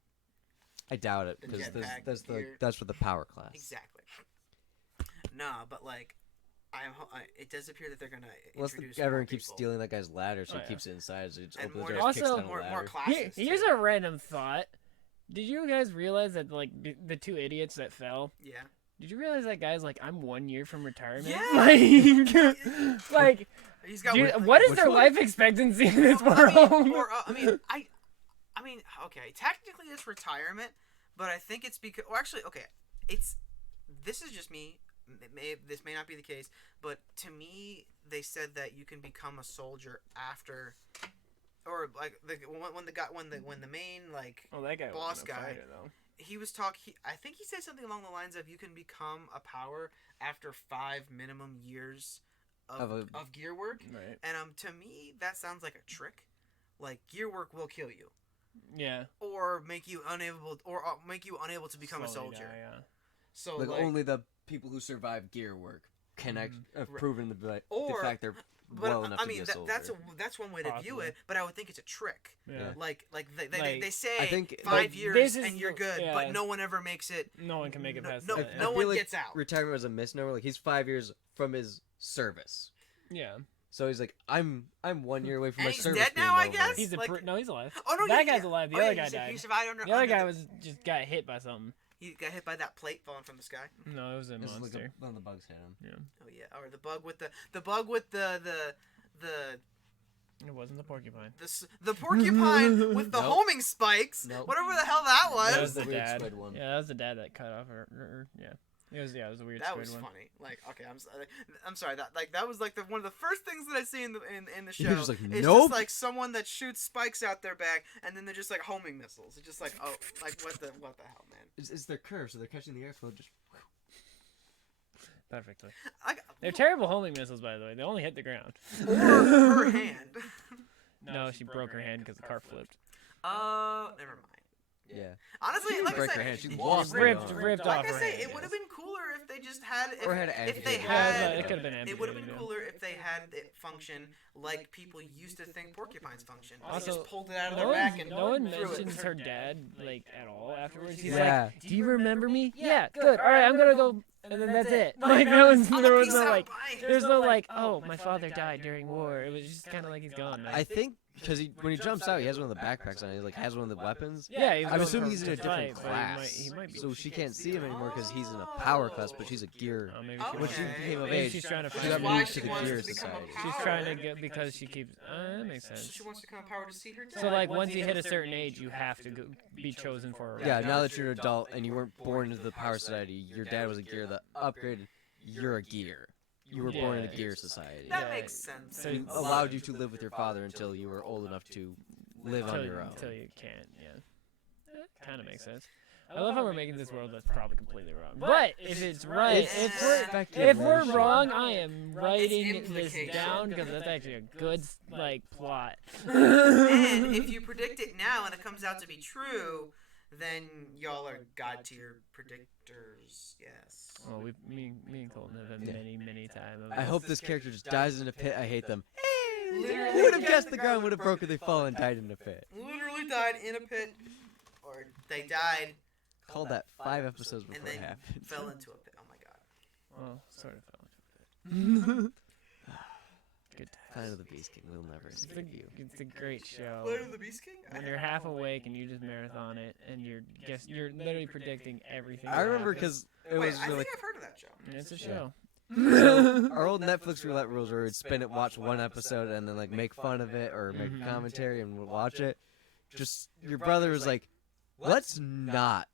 I doubt it The because jetpack gear. that's for the power class. Exactly. Nah, but like, it does appear that they're gonna Unless introduce everyone more keeps people. stealing that guy's ladder, so Oh, he yeah. keeps it inside. So he just And opens more, the door, kicks Also- down the more ladder. classes. Here's too. a random thought. Did you guys realize that like the two idiots that fell? Yeah. Did you realize that guy's like, I'm 1 year from retirement? Yeah. Like, He's got. dude, what is which their one? life expectancy in this Well, world? I mean, okay. Technically, it's retirement, but I think it's because. Well, actually, okay. This is just me. This may not be the case, but to me, they said that you can become a soldier after, or like when the main like Well, that guy boss wasn't a guy. fighter, though. he was talking. I think he said something along the lines of you can become a power after 5 minimum years of gear work. Right. And to me, that sounds like a trick. Like gear work will kill you, Yeah. or make you unable, to become a Slowly soldier. die, yeah. So Like, like only the people who survive gear work can have Right. proven to be like, Or- the fact they're but well enough I to mean be a soldier. that's one way to view Possibly. it. But I would think it's a trick. Yeah. Like Like, they say I think, 5 like, years this is and you're the- good, yeah. but no one ever makes it. No one can make it past no, that. no I one feel like gets out. retirement was a misnomer. Like, he's 5 years from his service. Yeah. So he's like, I'm 1 year away from And my he's service dead being now, I over. guess? He's Like- no, he's alive. Oh no, That yeah, guy's alive. The oh, other yeah, guy he died. survived under. The other under guy just got hit by something. He got hit by that plate falling from the sky. No, it was a This is like monster. one of the bugs hit him. Oh yeah, or the bug with the It wasn't the porcupine. the porcupine with the Nope. homing spikes. Nope. Whatever the hell that was. That was the the weird dad. squid one. Yeah, that was the dad that cut off her. Yeah. It was a weird That squid was one. funny. Like, okay, I'm sorry. That was like one of the first things that I see in the show. You're just like, It's nope. just like someone that shoots spikes out their back, and then they're just like homing missiles. It's just like, oh, like what the hell, man? It's their curve, so they're catching the airflow. Just Perfectly. I, They're terrible homing missiles, by the way. They only hit the ground. or her hand. No, she broke her hand because the car flipped. Never mind. yeah. Honestly, didn't like I break said, her hand, she it- lost ripped it. off Like I her say, hand. it would have been cooler if they just had. Or had if they amputated. had. it could have been It would have been amputated, yeah. cooler if they had it function like people used to think porcupines function. They Also, just pulled it out of No their back one, and no one threw mentions it. her dad like at all afterwards. He's Yeah. like, "Do you remember me? Yeah, good. All right, I'm gonna go." And then that's it. Like I'm there a was peace no out, like, bye. there's no like, "Oh, my father died during war." It was just kind of like he's gone. Man. I think because when he jumps out, he has one of the backpacks on. He like has one of the weapons. Yeah, he's I'm going assuming for- he's in a to different fight, but class, He might be. so she can't see him anymore because he's in a power class, but she's a gear. Oh, maybe Okay. When she became of maybe age, she's trying to she find got him. why moved she to the wants gear to become a society. She's power. trying to get because she keeps. That makes So sense. she wants to become a power to see her dad. So like once you hit a certain age, you have to be chosen for. Yeah, now that you're an adult and you weren't born into the power society, your dad was a gear that upgraded. You're a gear. You were born in a Yeah. gear society. That Yeah. makes sense. So It allowed you to live with your father until you were old enough to live on your own. Until you can't, yeah. Kind of makes sense. I love how we're making this world that's probably completely wrong. But if it's right, if we're wrong, I am writing this down because that's actually a good like plot. And if you predict it now and it comes out to be true, then y'all are god tier predictors. Yes. Well, me and Colton have had many times. I hope this character just dies in a pit. I hate them. Literally Who would have guessed the ground would have broken? They fall and died in a pit. Literally died in a pit, or they died Called that 5 episodes and before it then happened. fell into a pit. Oh my god. Well, sort of fell into it. Good Planet times. of the Beast King will never It's escape you. a great show. Planet of the Beast King? When you're half awake and you just marathon it, and you're literally predicting everything. I that remember happens. because it Wait, was I think like I've heard of that show. And it's a show. so our old Netflix roulette rules where we'd spin it, watch one episode, and then like make fun of it or make Mhm. commentary and we'll watch it. Just your brother was like, "Let's not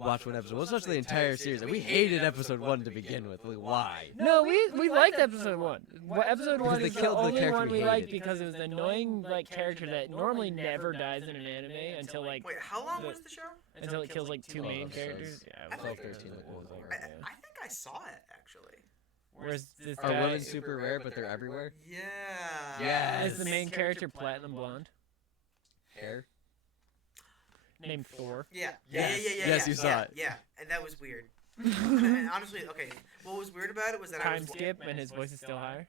watch one episode. Let's watch the entire series. And we hated episode 1 to begin with. Like, why? No, we liked episode 1. Episode 1 they is the killed the only character one we we liked hated. because it was the annoying character that normally never dies in an anime until Wait, how long was the show? until it kills like 2 main episodes. characters. Yeah, it was 12, like 13, like, what was it? I think I saw it actually. Whereas this Are guy women super rare, but they're everywhere? Yeah. Yes. is the main character platinum blonde Hair? named Thor. Yeah. Yes. Yeah. Yes, you saw it. Yeah, and that was weird. And honestly, okay, what was weird about it was that I Time was. skip and his voice is still higher.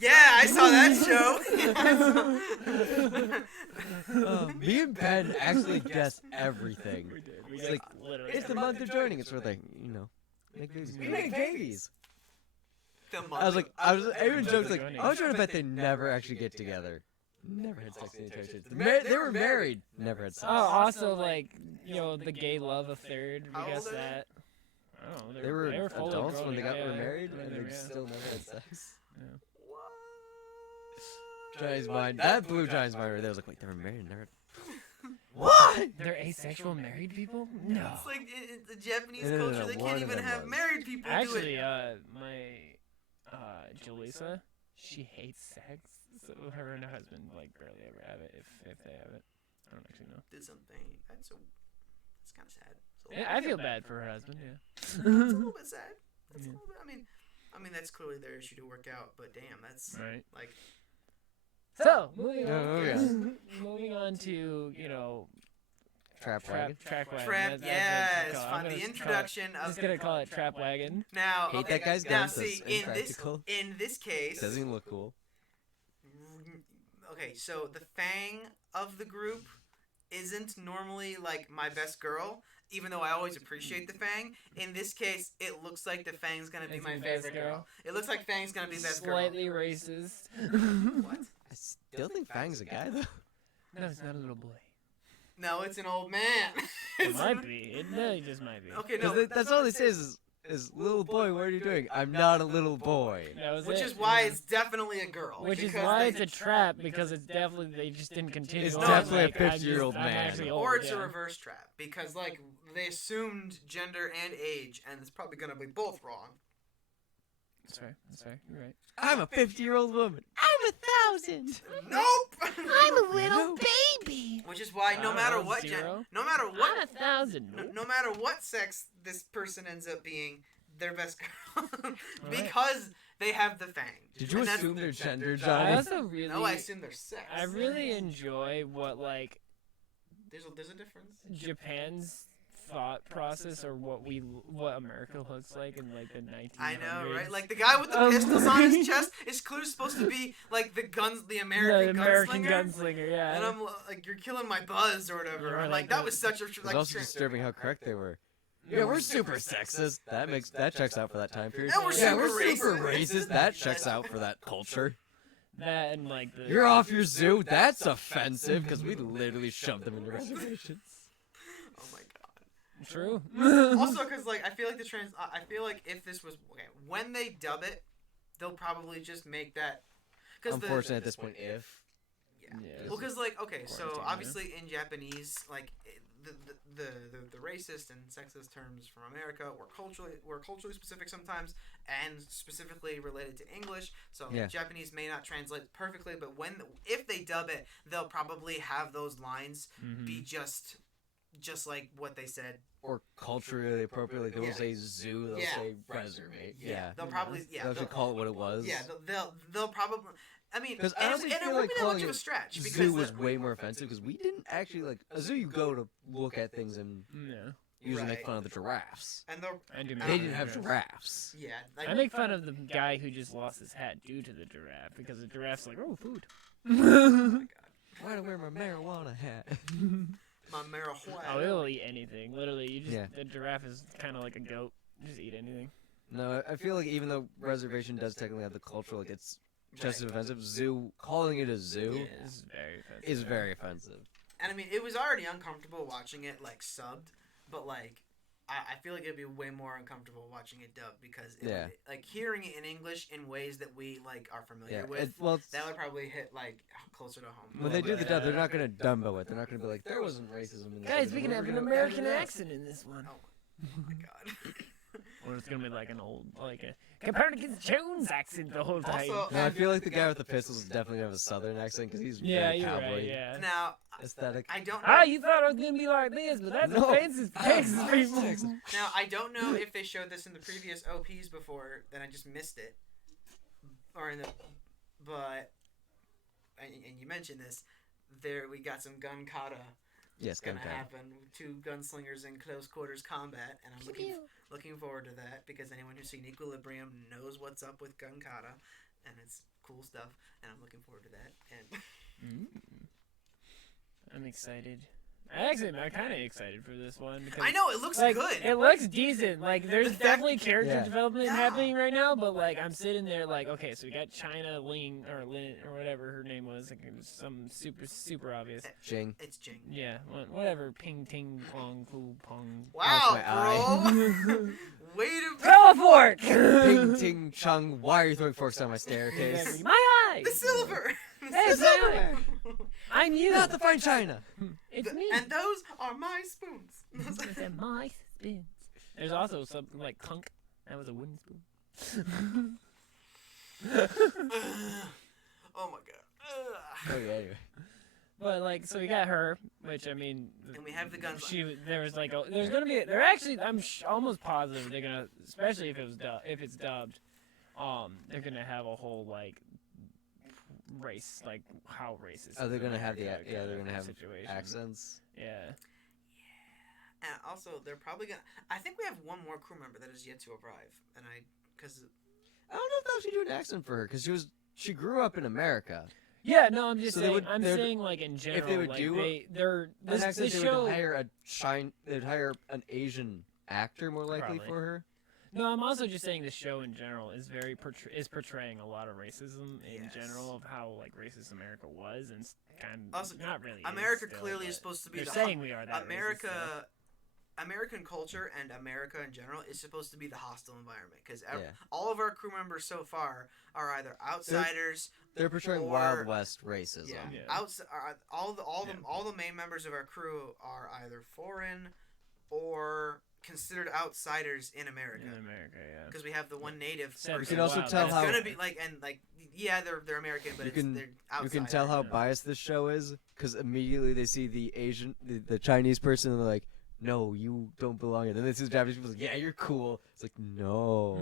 Yeah, I saw that show. Me and Ben actually guessed everything. We did. It's like, literally. it's the month of joining. It's sort of like, you know, make babies. We make babies. I was like, I even joked like, I was trying to bet they never actually get together. Never had sex in the entire series. They were married. Never had sex. Oh, also the gay love a third. How We guessed old are they? that. Oh, They were fully adults grown, when they were yeah. married, Yeah, and they they were, still never had sex. What? Johnny's mind. That blew Johnny's mind right there. I was like, wait, they were married and never. What? They're asexual married people? No. It's like in the Japanese No, culture, they one can't of even them have was. married people Actually, do it. my Jaleesa, she hates sex, so her and her husband barely ever have it. If they have it, I don't actually know. Did something. That's kind of sad. I feel bad for her husband. Yeah. It's a little bit sad. That's Yeah. a little bit. I mean, that's clearly their issue to work out. But damn, that's Right. like. So moving on. Oh, yeah. Moving on to Trap wagon. Trap wagon. Trap, That's what yes, it's called. I'm fun. gonna The just introduction Call it, of. just gonna call it trap wagon. Now, Hate okay, that guy's now guns. see, That's in this impractical. case, Doesn't even look cool. okay, so the Fang of the group isn't normally like my best girl, even though I always appreciate the Fang. In this case, it looks like the Fang's gonna be It's my your best favorite girl. girl? It looks like Fang's gonna be best girl. Slightly racist. What? I still think Fang's a guy though. No, it's not a little boy. No, it's an old man. It might be. It really just might be. Okay, no, That's all he says is little boy, what are you doing? I'm not a little boy. That was which it. is why it's definitely a girl. Which is because why they- it's a trap, because it's definitely they just didn't continue. It's on, definitely a like, I'm 50-year-old just- I'm man. actually old, or it's a yeah. reverse trap because like they assumed gender and age, and it's probably gonna be both wrong. That's fair. That's fair. You're right. I'm a 50-year-old woman. I'm 1,000. Nope. I'm a little baby. Which is why no matter what, Zero? no matter I'm what, 1,000. no matter what sex this person ends up being, their best girl Alright. because they have the Fang. Did you And that's- assume their gender, I Johnny? also really, No, I assume they're sex. I really enjoy what There's a difference. Japan's thought process or what America looks like in the 1900s. I know, right? Like the guy with the pistols on his chest is clearly supposed to be like the American gunslinger. gunslinger, yeah. And I'm like, you're killing my buzz or whatever. You're I'm like like, that the- was such a It was also disturbing how correct they were. Yeah, Yeah, we're super sexist. That checks out for that time period. And we're yeah, we're super super racist. racist. That checks out for that culture. that and like the You're off your zoo. That's offensive because we literally shoved them into reservations. Oh my god. True. Also, because like I feel like I feel like if this was when they dub it, they'll probably just make that. Unfortunately, at this point, if Yeah. Yeah. Well, because so Quarantine, obviously in Japanese, the racist and sexist terms from America were culturally specific sometimes, and specifically related to English. So Yeah. Japanese may not translate perfectly, but if they dub it, they'll probably have those lines be just like what they said. or culturally appropriate, like they Yeah. won't say zoo, they'll Yeah. say reservate. Yeah, They'll probably they'll actually call it what it was. Yeah, they'll probably. I mean, Because I and honestly it feel won't like be that calling much of a it stretch because zoo was way more offensive because we didn't actually like a zoo. You go to look at things and No. usually make Right. fun of the giraffes. and they're I do They make They fun didn't of have giraffes. giraffes. yeah. Like, I make fun of the guy who just lost his hat due to the giraffe because the giraffe's like, oh, food. oh my god, Why do I wear my marijuana hat? my marijuana. Oh, it'll eat anything. Literally, you just Yeah. the giraffe is kind of like a goat. Just eat anything. No, I feel like even though reservation does technically have the cultural, like it's just as Right. offensive. Zoo, calling it a zoo Yeah. This is very offensive. is very offensive. And I mean, it was already uncomfortable watching it like subbed, but like I feel like it'd be way more uncomfortable watching it dubbed because Yeah. like hearing it in English in ways that we like are familiar with. Well, That would probably hit like closer to home. when they do the dub, they're Yeah. not gonna Dumbo it. They're not gonna be like, there wasn't racism in this. Guys, we We're can have an gonna American edit it out." accent in this one. Oh my god. Or it's gonna be like an old, like a Copernicus Jones accent the whole time. Also, No, I feel like the guy with the pistols is definitely gonna have a southern accent because he's yeah, very you're cowboy right. Yeah. now aesthetic. I don't know. Ah, you thought it was gonna be like this, but that's No. offensive to Texas people. Texas. Now I don't know if they showed this in the previous OPs before, then I just missed it, or in the, but and you mentioned this. There we got some gun kata Yes, gonna gun happen. Two gunslingers in close quarters combat, and I'm looking forward to that because anyone who's seen Equilibrium knows what's up with gun kata, and it's cool stuff, and I'm looking forward to that. And I'm excited. I'm kind of excited for this one because I know it looks like, good. It looks decent. Like there's The fact- definitely character Yeah. development Yeah. happening right now, but like I'm sitting there like, okay, so we got China Ling or Lin or whatever her name was, like it was some super obvious. Jing. It's Jing. Yeah, whatever. Ping ting pong poo pong. Wow, my bro! Way to Throw a fork. Ting ting chung. Why are you throwing forks down my staircase? My eye. the silver. Hey, The silver. I'm you. Not the fine china. It's me. And those are my spoons. They're my spins. There's also something like clunk. That was a wooden spoon. Oh my god. Oh yeah. Anyway. But like, so we got her, which I mean, And we have the guns. there was like, there's gonna be, they're actually, almost positive they're gonna, especially if it's dubbed, they're gonna have a whole like race, like how racist. Oh, they're is gonna have the America yeah. kind They're of gonna have situation. accents. Yeah. And also, they're probably gonna. I think we have one more crew member that is yet to arrive, and because I don't know if they'll actually do an accent for her because she grew up in America. Yeah, no, I'm just So they saying. would- I'm they'd- saying like in general, they would like do they're An this accent, they show. would hire they'd hire an Asian actor more likely Probably. for her. No, I'm also just saying the show in general is very is portraying a lot of racism in Yes. general of how like racist America was and kind of Also, not really. America is still, clearly but is supposed to be they're the saying we are that America. racist, so. American culture and America in general is supposed to be the hostile environment because Yeah. all of our crew members so far are either outsiders. They're portraying Or- Wild West racism. Yeah, Yeah. all Yeah. the main members of our crew are either foreign or considered outsiders in America. In America, yeah. Because we have the one native Except person. You can also Wow, tell It's how gonna be like and like yeah they're American but You can- they're you outsider. can tell how yeah. biased this show is because immediately they see the the Chinese person and they're like, "No, you don't belong here." Then they see the Japanese people like, "Yeah, you're cool." It's like, no,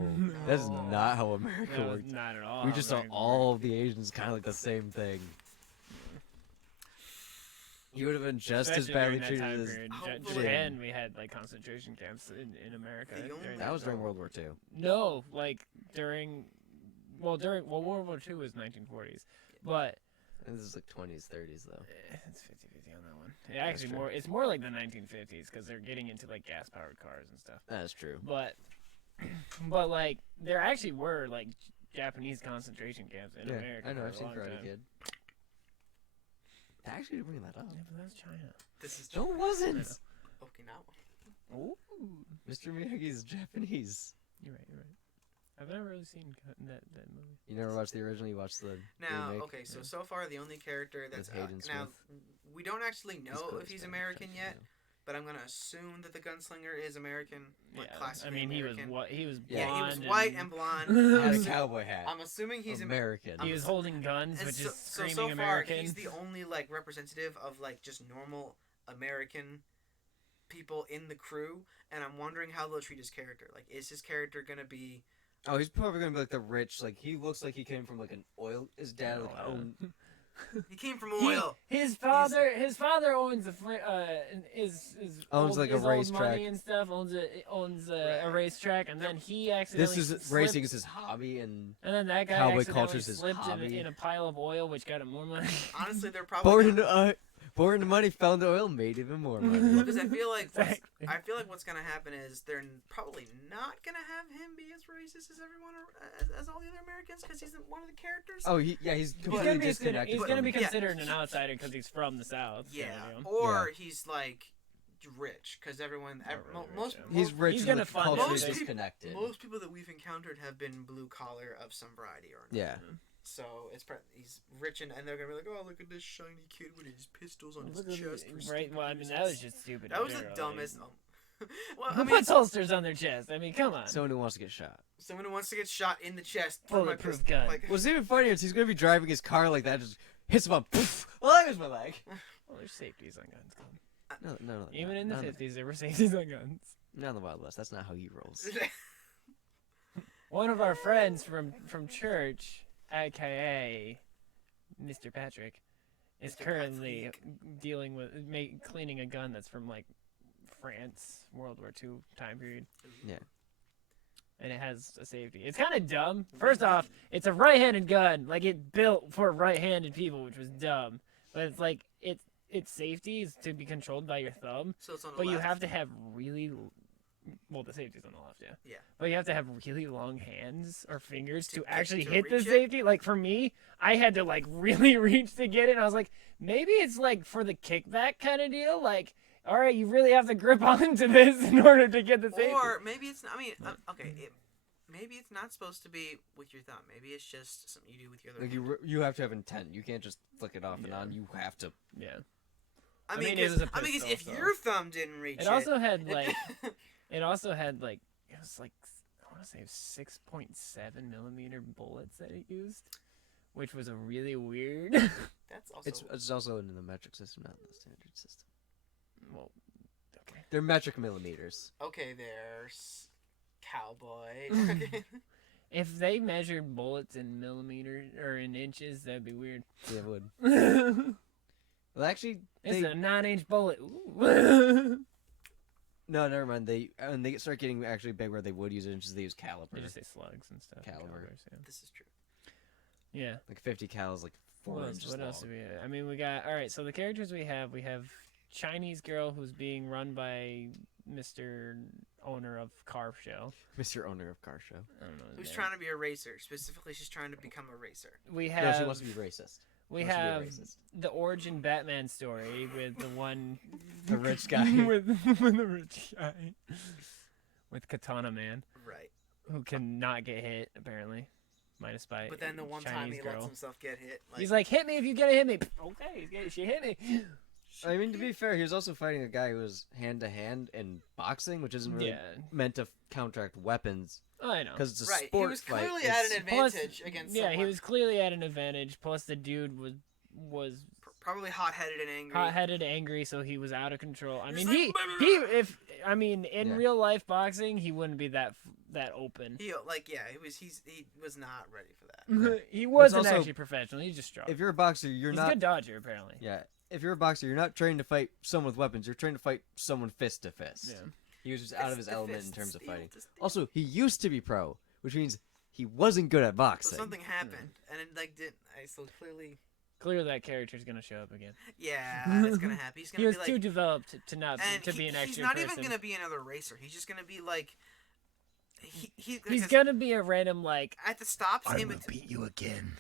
that's No. not how America No, works. not at all. We just saw American all of the Asians kind of like the same thing. You would have been just as Especially badly during treated that time as period. Hopefully- Japan, we had like concentration camps in America. The only- during that was during World War II. No, like during World War II was 1940s, but This is like 20s, 30s though. it's 50-50 on that one. Yeah, actually true. it's more like the 1950s because they're getting into like gas powered cars and stuff. That's true. But like there actually were like Japanese concentration camps in Yeah, America. I know. for I've a seen long Karate time. Kid. I actually didn't bring that up. Yeah, but that's China. This is No, it wasn't. Okinawa. Ooh, Mr. Miyagi's Japanese. you're right. I've never really seen that movie. You never watched the original. You watched the Now, remake. okay, so far the only character that's With Hayden now we don't actually know cool if as he's Spanish, American actually, yet, but I'm gonna assume that the gunslinger is American. Like Yeah, I classically mean American. he was blonde. Yeah, he was white and blonde. Yeah. Had a and cowboy hat. I'm assuming he's American. he was holding guns, And which so, is so screaming far American. he's the only like representative of like just normal American people in the crew, and I'm wondering how they'll treat his character. Like, is his character gonna be? Oh, he's probably gonna be like the rich. Like he looks like he came from like an oil. His dad like Oh, owned. He came from oil. His father owns Owns, like, a his old racetrack. money and stuff. Owns a Right. racetrack, and then he accidentally This is slipped, racing is his hobby, and and then that guy cowboy accidentally culture's his slipped hobby. in a pile of oil, which got him more money. Honestly, they're probably born into money, found the oil, made even more money. because I feel like Exactly. what's gonna happen is they're probably not gonna have him be as racist as everyone as all the other Americans because he's one of the characters. Oh, he's completely disconnected. He's gonna be from- Yeah. considered an outsider because he's from the South. Yeah, kind of deal. or he's like rich because everyone, Not really rich, most, yeah. He's rich He's and gonna the fund culture is everything. disconnected. most people that we've encountered have been blue collar of some variety or another. Yeah. So he's rich and they're gonna be like, oh, look at this shiny kid with his pistols on his chest. For Right. stupid Well, I mean, that reasons." was just stupid. That in was the general, dumbest. Well, Who I mean, puts holsters on their chest? I mean, come on. Someone who wants to get shot. someone who wants to get shot in the chest. for my Bulletproof pistol, gun. Like, What's even funnier is he's gonna be driving his car like that, just hits him up. Poof! Oh, there's my leg. Well, there's safeties on guns. Come on. No. Even in the 50s, there were safeties on guns. Not in the Wild West. That's not how he rolls. One of our friends from church, aka Mr. Patrick, is Mr. currently Patrick. dealing with cleaning a gun that's from like France, World War II time period. Yeah. And it has a safety. It's kind of dumb. First off, it's a right-handed gun. Like, it built for right-handed people, which was dumb. But it's like its safety is to be controlled by your thumb. So it's on the But you left. have to have really, well, the safety's on the left, yeah. Yeah. But you have to have really long hands or fingers to To actually to hit the reach it? safety. Like for me, I had to like really reach to get it. And I was like, maybe it's like for the kickback kind of deal. Like, all right, you really have to grip onto this in order to get the safety. Or maybe it's not. I mean, okay. Maybe it's not supposed to be with your thumb. Maybe it's just something you do with your other Like hand. you have to have intent. You can't just flick it off and Yeah. on. You have to. Yeah. I mean, mean, it was a 'cause pistol, if so- your thumb didn't reach It also had like, it it was like, I want to say 6.7 millimeter bullets that it used, which was a really weird. that's also It's also in the metric system, not in the standard system. Well, okay. They're metric millimeters. okay. There's cowboy. If they measured bullets in millimeters or in inches, that'd be weird. Yeah, it would. it's Well, actually, a they 9-inch bullet. Ooh. no, never mind. When they start getting actually big, where they would use inches, they use caliber. They just say slugs and stuff. Caliber. calibers, yeah. This is true. Yeah. Like 50 cal is like 4 What else, inches what long. else do we have? I mean, we got, all right, so the characters we have Chinese girl who's being run by Mr. Owner of Car Show. Mr. Owner of Car Show. I don't know. his Who's name. trying to be a racer? Specifically, she's trying to become a racer. We No, have she wants to be racist. we wants to be a have racist. the origin Batman story with the one The rich guy. with the rich guy with Katana Man Right. who can not get hit apparently, minus by But then the one time Chinese he girl. lets himself get hit. He's like, hit me if you gotta hit me. Okay, she hit me. I mean, to be fair, he was also fighting a guy who was hand to hand in boxing, which isn't really Yeah, meant to counteract weapons I know. because it's a right. He sport was fight. clearly It's- at an Plus- advantage against. Yeah, he someone was clearly at an advantage. Plus, the dude was probably hot-headed and angry. hot-headed, angry, so he was out of control. I He's mean, like, in Yeah. real life boxing, he wouldn't be that open. He was not ready for that. He wasn't also- actually professional. He's just strong. If you're a boxer, you're He's not. a good dodger, apparently. Yeah, if you're a boxer, you're not trained to fight someone with weapons. You're trained to fight someone fist to fist. Yeah. He was just out of his Fist to element in fist, terms of steel fighting. to steel. Also, he used to be pro, which means he wasn't good at So boxing. something happened, and it didn't. So clearly, Clearly, that character's gonna show up again. yeah, it's gonna happen. He's gonna He was be like, too developed to not and to be an extra he's not person. even gonna be another racer. He's just gonna be like, he's He's gonna be a random like. at the stops. beat you again.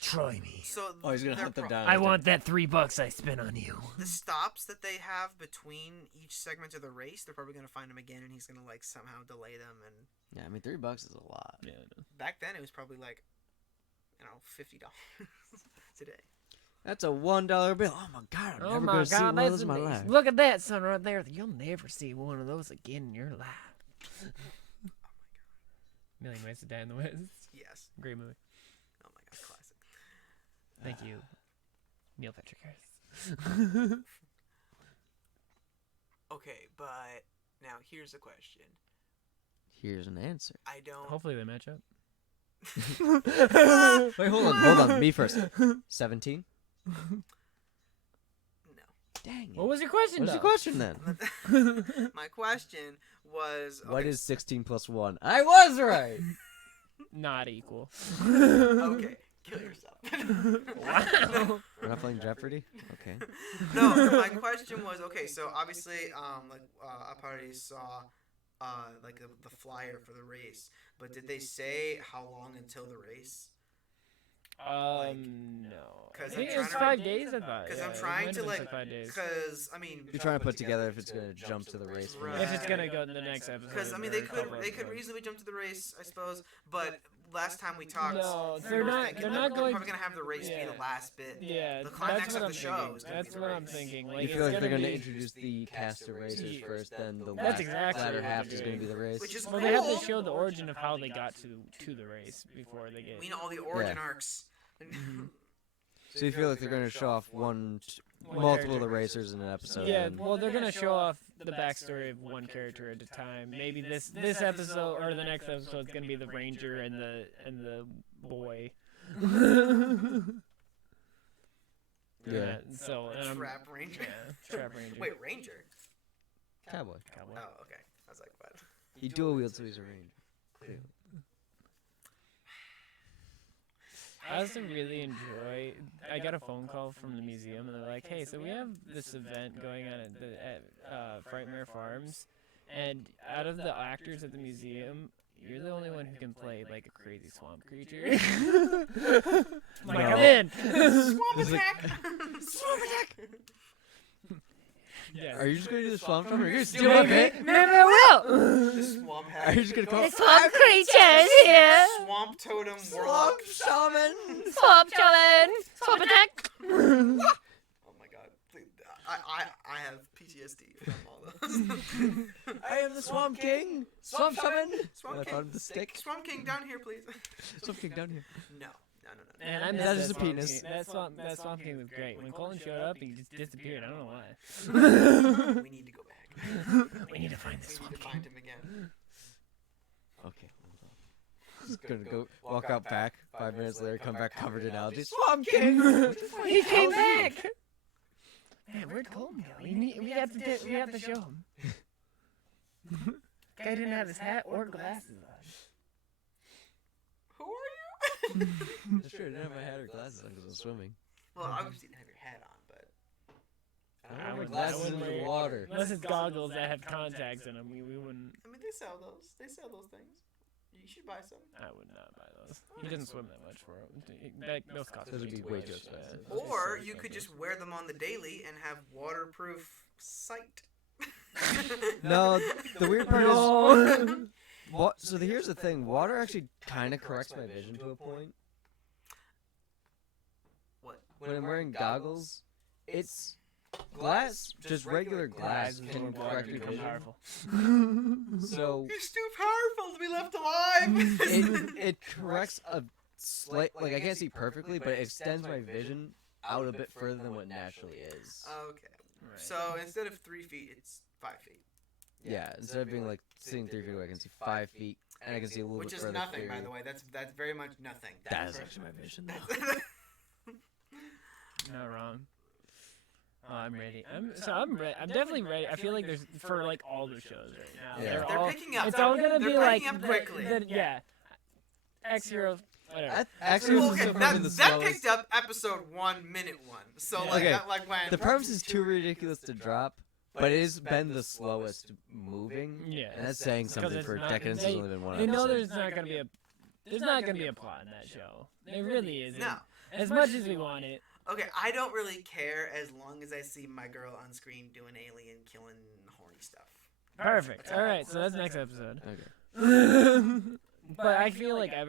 Try me. So Oh, he's gonna they're hunt them pro- down. I want that $3 I spent on you. The stops that they have between each segment of the race, they're probably gonna find him again, and he's gonna like somehow delay them. And Yeah, I mean, $3 is a lot. Yeah. back then, it was probably like, $50 today. That's a $1 bill. Oh my god, I'm Oh never my gonna see God, one of that's those in my amazing. life. Look at that son right there. You'll never see one of those again in your life. Million Ways to Die in the West. Yes. Great movie. Oh my god, classic. Thank you, Neil Patrick Harris. Okay, but now here's a question. Here's an answer. I don't. Hopefully they match up. Wait, hold on. Me first. 17? No. Dang it. What was your question? What's your though? question then? My question was. What okay, is 16 plus 1? I was right! Not equal. Okay, kill yourself. Wow. We're not playing Jeopardy? Okay. No, so my question was okay. So obviously, Appare saw, like the flyer for the race, but did they say how long until the race? No. 'Cause I think I'm it was trying to- 5 days. I thought. 'cause yeah, I'm it trying might to, have been like, 5 days. Because I mean, You're trying to put together if it's gonna jump to the race. Right. If it's gonna go to the next episode. because I mean or they a couple could episodes. reasonably jump to the race, I suppose. But last time we talked, No, we they're were not. thinking They're that not they're going. probably gonna have the race be Yeah. the last bit. Yeah, The climax that's what of I'm the show thinking. is gonna That's be the what I'm race. thinking. You Like, feel like it's they're gonna be- introduce the cast of racers Yeah. first, then the That's last exactly latter what half they're is gonna be doing. the race. Which is Well, they have cool. to show the origin of how they got to the race before they get. We know all the origin Yeah. arcs. So you feel like they're gonna show off multiple character. of the racers in an episode. Yeah, and well, they're gonna show off the backstory of one character at a time. Maybe this episode or the next episode is gonna be the ranger and the boy. Yeah. So and Trap Ranger. Yeah, Trap Ranger. Wait, Ranger. Cowboy. Cowboy. Oh, okay. I was like, what? He dual wields, so he's a ranger. Clearly. I also really enjoy. I got a phone call from the museum, and they're like, "Hey, so we have this event going on at Frightmare Farms, and out of the actors at the museum, you're the only one who can play like a crazy swamp creature." I'm like, No. I'm in. Swamp It's like- attack! Swamp attack! Yes. Are you just gonna do the swamp jump? Or you're gonna steal Maybe, my bit? maybe I will. The swamp Are you hack. just gonna come? Swamp creatures here. Swamp totem Swamp warlock. shaman. Swamp challenge. Swamp attack. Oh my god. Please, I have PTSD from all those. I am the Swamp King. Swamp shaman. Swamp I King. found the stick. Swamp King, down here, please. Swamp King down here. No. And I missed That is a Swamp penis. King. That swamp king was great. When Colin showed up, he just disappeared. I don't know why. We need to go back. We need to find We this need swamp to king. find him again. Okay. hold on. Just gonna go walk out back. 5 minutes later, come back covered in algae. Swamp King. He came back. Man, where'd Colton go? We have to show him. Guy didn't have his hat or glasses on. Who are you? That's true. I didn't have my hat or glasses on because I was swimming. Well, obviously you didn't have your hat on, but. I I don't wear would- glasses I in wouldn't the wear- water. Unless it's goggles that have contacts in them, we wouldn't. I mean, they sell those. They sell those things. You should buy some. I would not buy those. He doesn't swim that much for it. Those cost Those would be way too much, expensive. yeah. Or you could just wear them on the daily and have waterproof sight. No, the weird part is. What? So here's the thing. Water actually kind of corrects my vision to a point. What? When I'm wearing goggles, it's glass, just regular glass can correct your vision. powerful. So He's too powerful to be left alive. it corrects a slight, like I can't see perfectly, but it extends my vision out a bit further than what naturally is. Okay. So instead of 3 feet, it's 5 feet. Yeah, instead of being like sitting 3 feet away, I can see 5 feet, and I can see a little Which bit is further. nothing, by clearly. the way. That's very much nothing. That is actually my vision, though. Not wrong. Oh, I'm ready. I'm ready. I'm definitely ready. I feel like there's for like all the shows right now. Yeah. They're all, picking up. It's all gonna They're be like picking up quickly. yeah. Hxeros, whatever. Actually, Well, this is okay, probably the that slowest. picked up episode 1, minute 1. So like Okay, that, like when The premise is too ridiculous to drop, but it has been the slowest moving. Yeah. And that's saying 'Cause something it's for not- Decadence has only been one They know episode. there's not gonna be a plot in that show. There really isn't. No. As much as we want it. Okay, I don't really care as long as I see my girl on screen doing alien killing horny stuff. Perfect. All right, so that's next episode. Okay. But I feel like out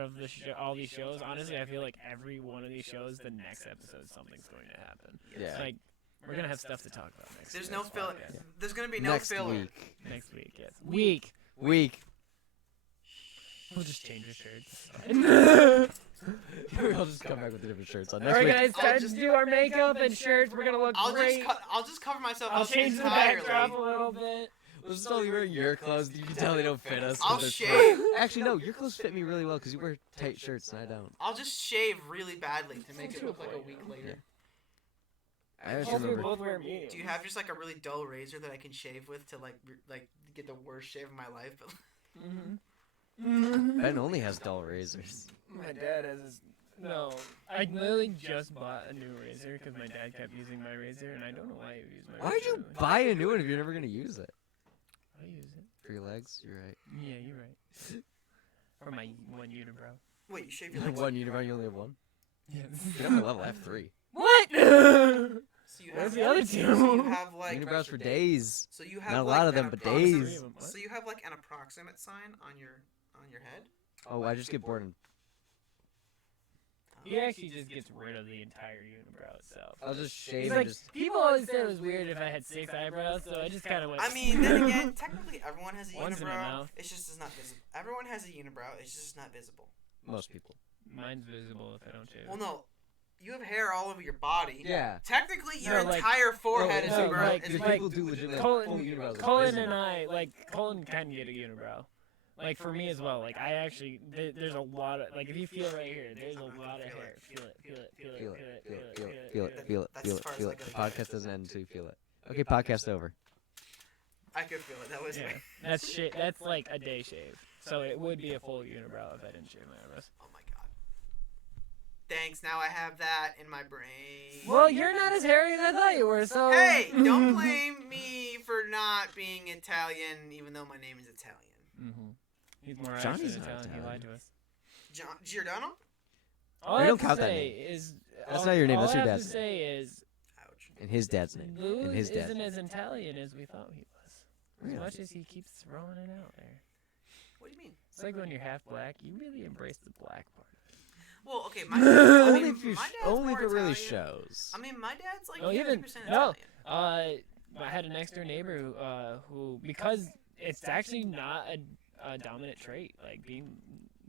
of the all these shows, honestly, I feel like every one of these shows, the next episode, something's going to happen. Yeah. Like we're gonna have stuff to talk about next. There's no next filler. podcast. There's gonna be no Next filler. week. Next week, yes. Week. We'll just change the shirts. I'll just come back with the different shirts on All next right, week. guys, I'll time just- to do our makeup and shirts. We're gonna look great. I'll just cover myself I'll up change the entirely. backdrop a little bit. We're just only wearing your clothes. You can tell they don't fit us. 'cause I'll they're shave. tight. Actually, no, your clothes fit me really well because you wear tight shirts and I don't. I'll just shave really badly to make it look like a week later. I just Hopefully we remember. both wear mediums. Do you have just like a really dull razor that I can shave with to like get the worst shave of my life? Ben only has dull razors. My dad has his... No, I literally just bought a new razor because my dad kept using my razor, and I don't know why he used my razor. Why'd you buy a new one if you're never gonna use it? I use it. For your legs, you're right. Yeah, you're right. Or my one unibrow. Wait, you shave your legs? One unibrow, you only have one? Yes. Get up to level F3. What? So you Where's have the other So two? you have like. Unibrows for days. So you have Not a like lot of an them, but approximate- days. So you have like an approximate sign on your head. Oh, I just get bored and He actually just gets rid of the entire unibrow itself. I'll just He's shave like, and just. people always said it was weird if I had 6 eyebrows, so I just kind of went. I mean, then again, technically everyone has a One's in my unibrow. mouth. It's just not visible. Everyone has a unibrow. It's just not visible. Most people. Mine's visible if I don't shave. Well, no, you have hair all over your body. Yeah. Technically, your No, like- entire forehead is no, a brow. like- is Because a- like- people do legitimately Colin- full unibrows. Colin and I, like, Colin can get a unibrow. Like, for me as well. Like, I actually, there's a lot of, like, if you feel right here, there's a lot of hair. Feel it, feel it, feel it, Feel feel it, it, feel it, feel feel it, it, feel it, feel it, That's feel as it, far as feel I it. go. The podcast doesn't end until you feel it. Okay, podcast over. I could feel it. That was Yeah, me. that's like a day shave. So it would be a full unibrow if I didn't shave my eyebrows. Oh my god. Thanks. Now I have that in my brain. Well, you're not as hairy as I thought you were, so. Hey, don't blame me for not being Italian, even though my name is Italian. Mm-hmm. He's more Irish Johnny's than not Italian. He Italian. lied to us. Giordano? All We I don't have to count that say name. is That's all- not your name, all that's your I have dad's to say is Ouch. And his dad's name. Lou And his dad. isn't as Italian as we thought he was. Really? As much as he keeps throwing it out there. What do you mean? It's like when you're half black, you really embrace the black part of it. Well, okay, my Only mean, if you my sh- dad's only if more it really Italian. shows. I mean, my dad's like Oh, 50% even- Italian. I had a next door neighbor who because it's actually not a dominant trait. Like being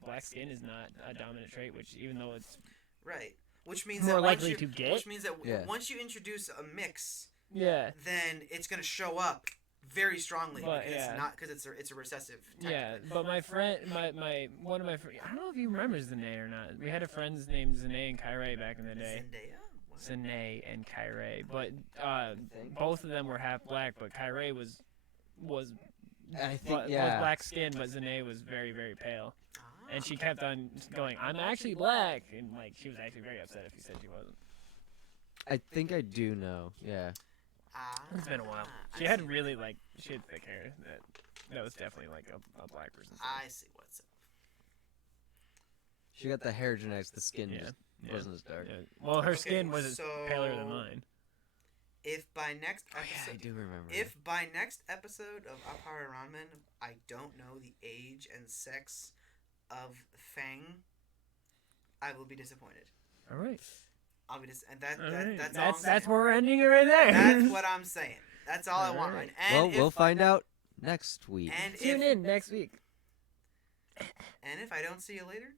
black skin is not a dominant trait, which even though it's Right. Which means more that likely once you, to get. Which means that Yeah. once you introduce a mix, Yeah. then it's gonna show up very strongly But, because yeah. it's not because it's a recessive. Type. Yeah, but my friend, one of my friends, I don't know if he remembers Zane or not. We had a friends named Zane and Kyrie back in the day. Zendaya. What? Zane and Kyrie, but both of them were half black, but Kyrie was I think, was yeah. black skin, but Zane was very, very pale. Ah. And she kept on going, I'm actually black, and like she was actually very upset if he said she wasn't. I think I do know. Yeah. Ah, It's been a while. I She had see. really like she had thick hair. That was definitely like a black person. I see what's up. She got the hair genetics, the skin Yeah. just Yeah. wasn't as dark. Yeah. Well, her Okay, skin was so- paler than mine. If by next Oh, yeah, I episode, do remember. if by next episode of Appare-Ranma I don't know the age and sex of Fang, I will be disappointed. All right. I'll be and All right. that's all I'm That's saying. where we're ending it right there. That's what I'm saying. That's all I want Alright. right now. Well, And we'll if, find out next week. and Tune if, in next week. and if I don't see you later,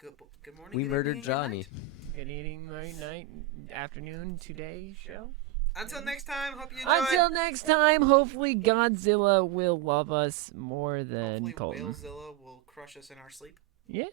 good morning. We good murdered evening, good Johnny. night. Good evening, night, afternoon, today show. Until next time, hope you enjoyed. Until next time, hopefully Godzilla will love us more than Hopefully Colton. Whalezilla will crush us in our sleep. Yeah.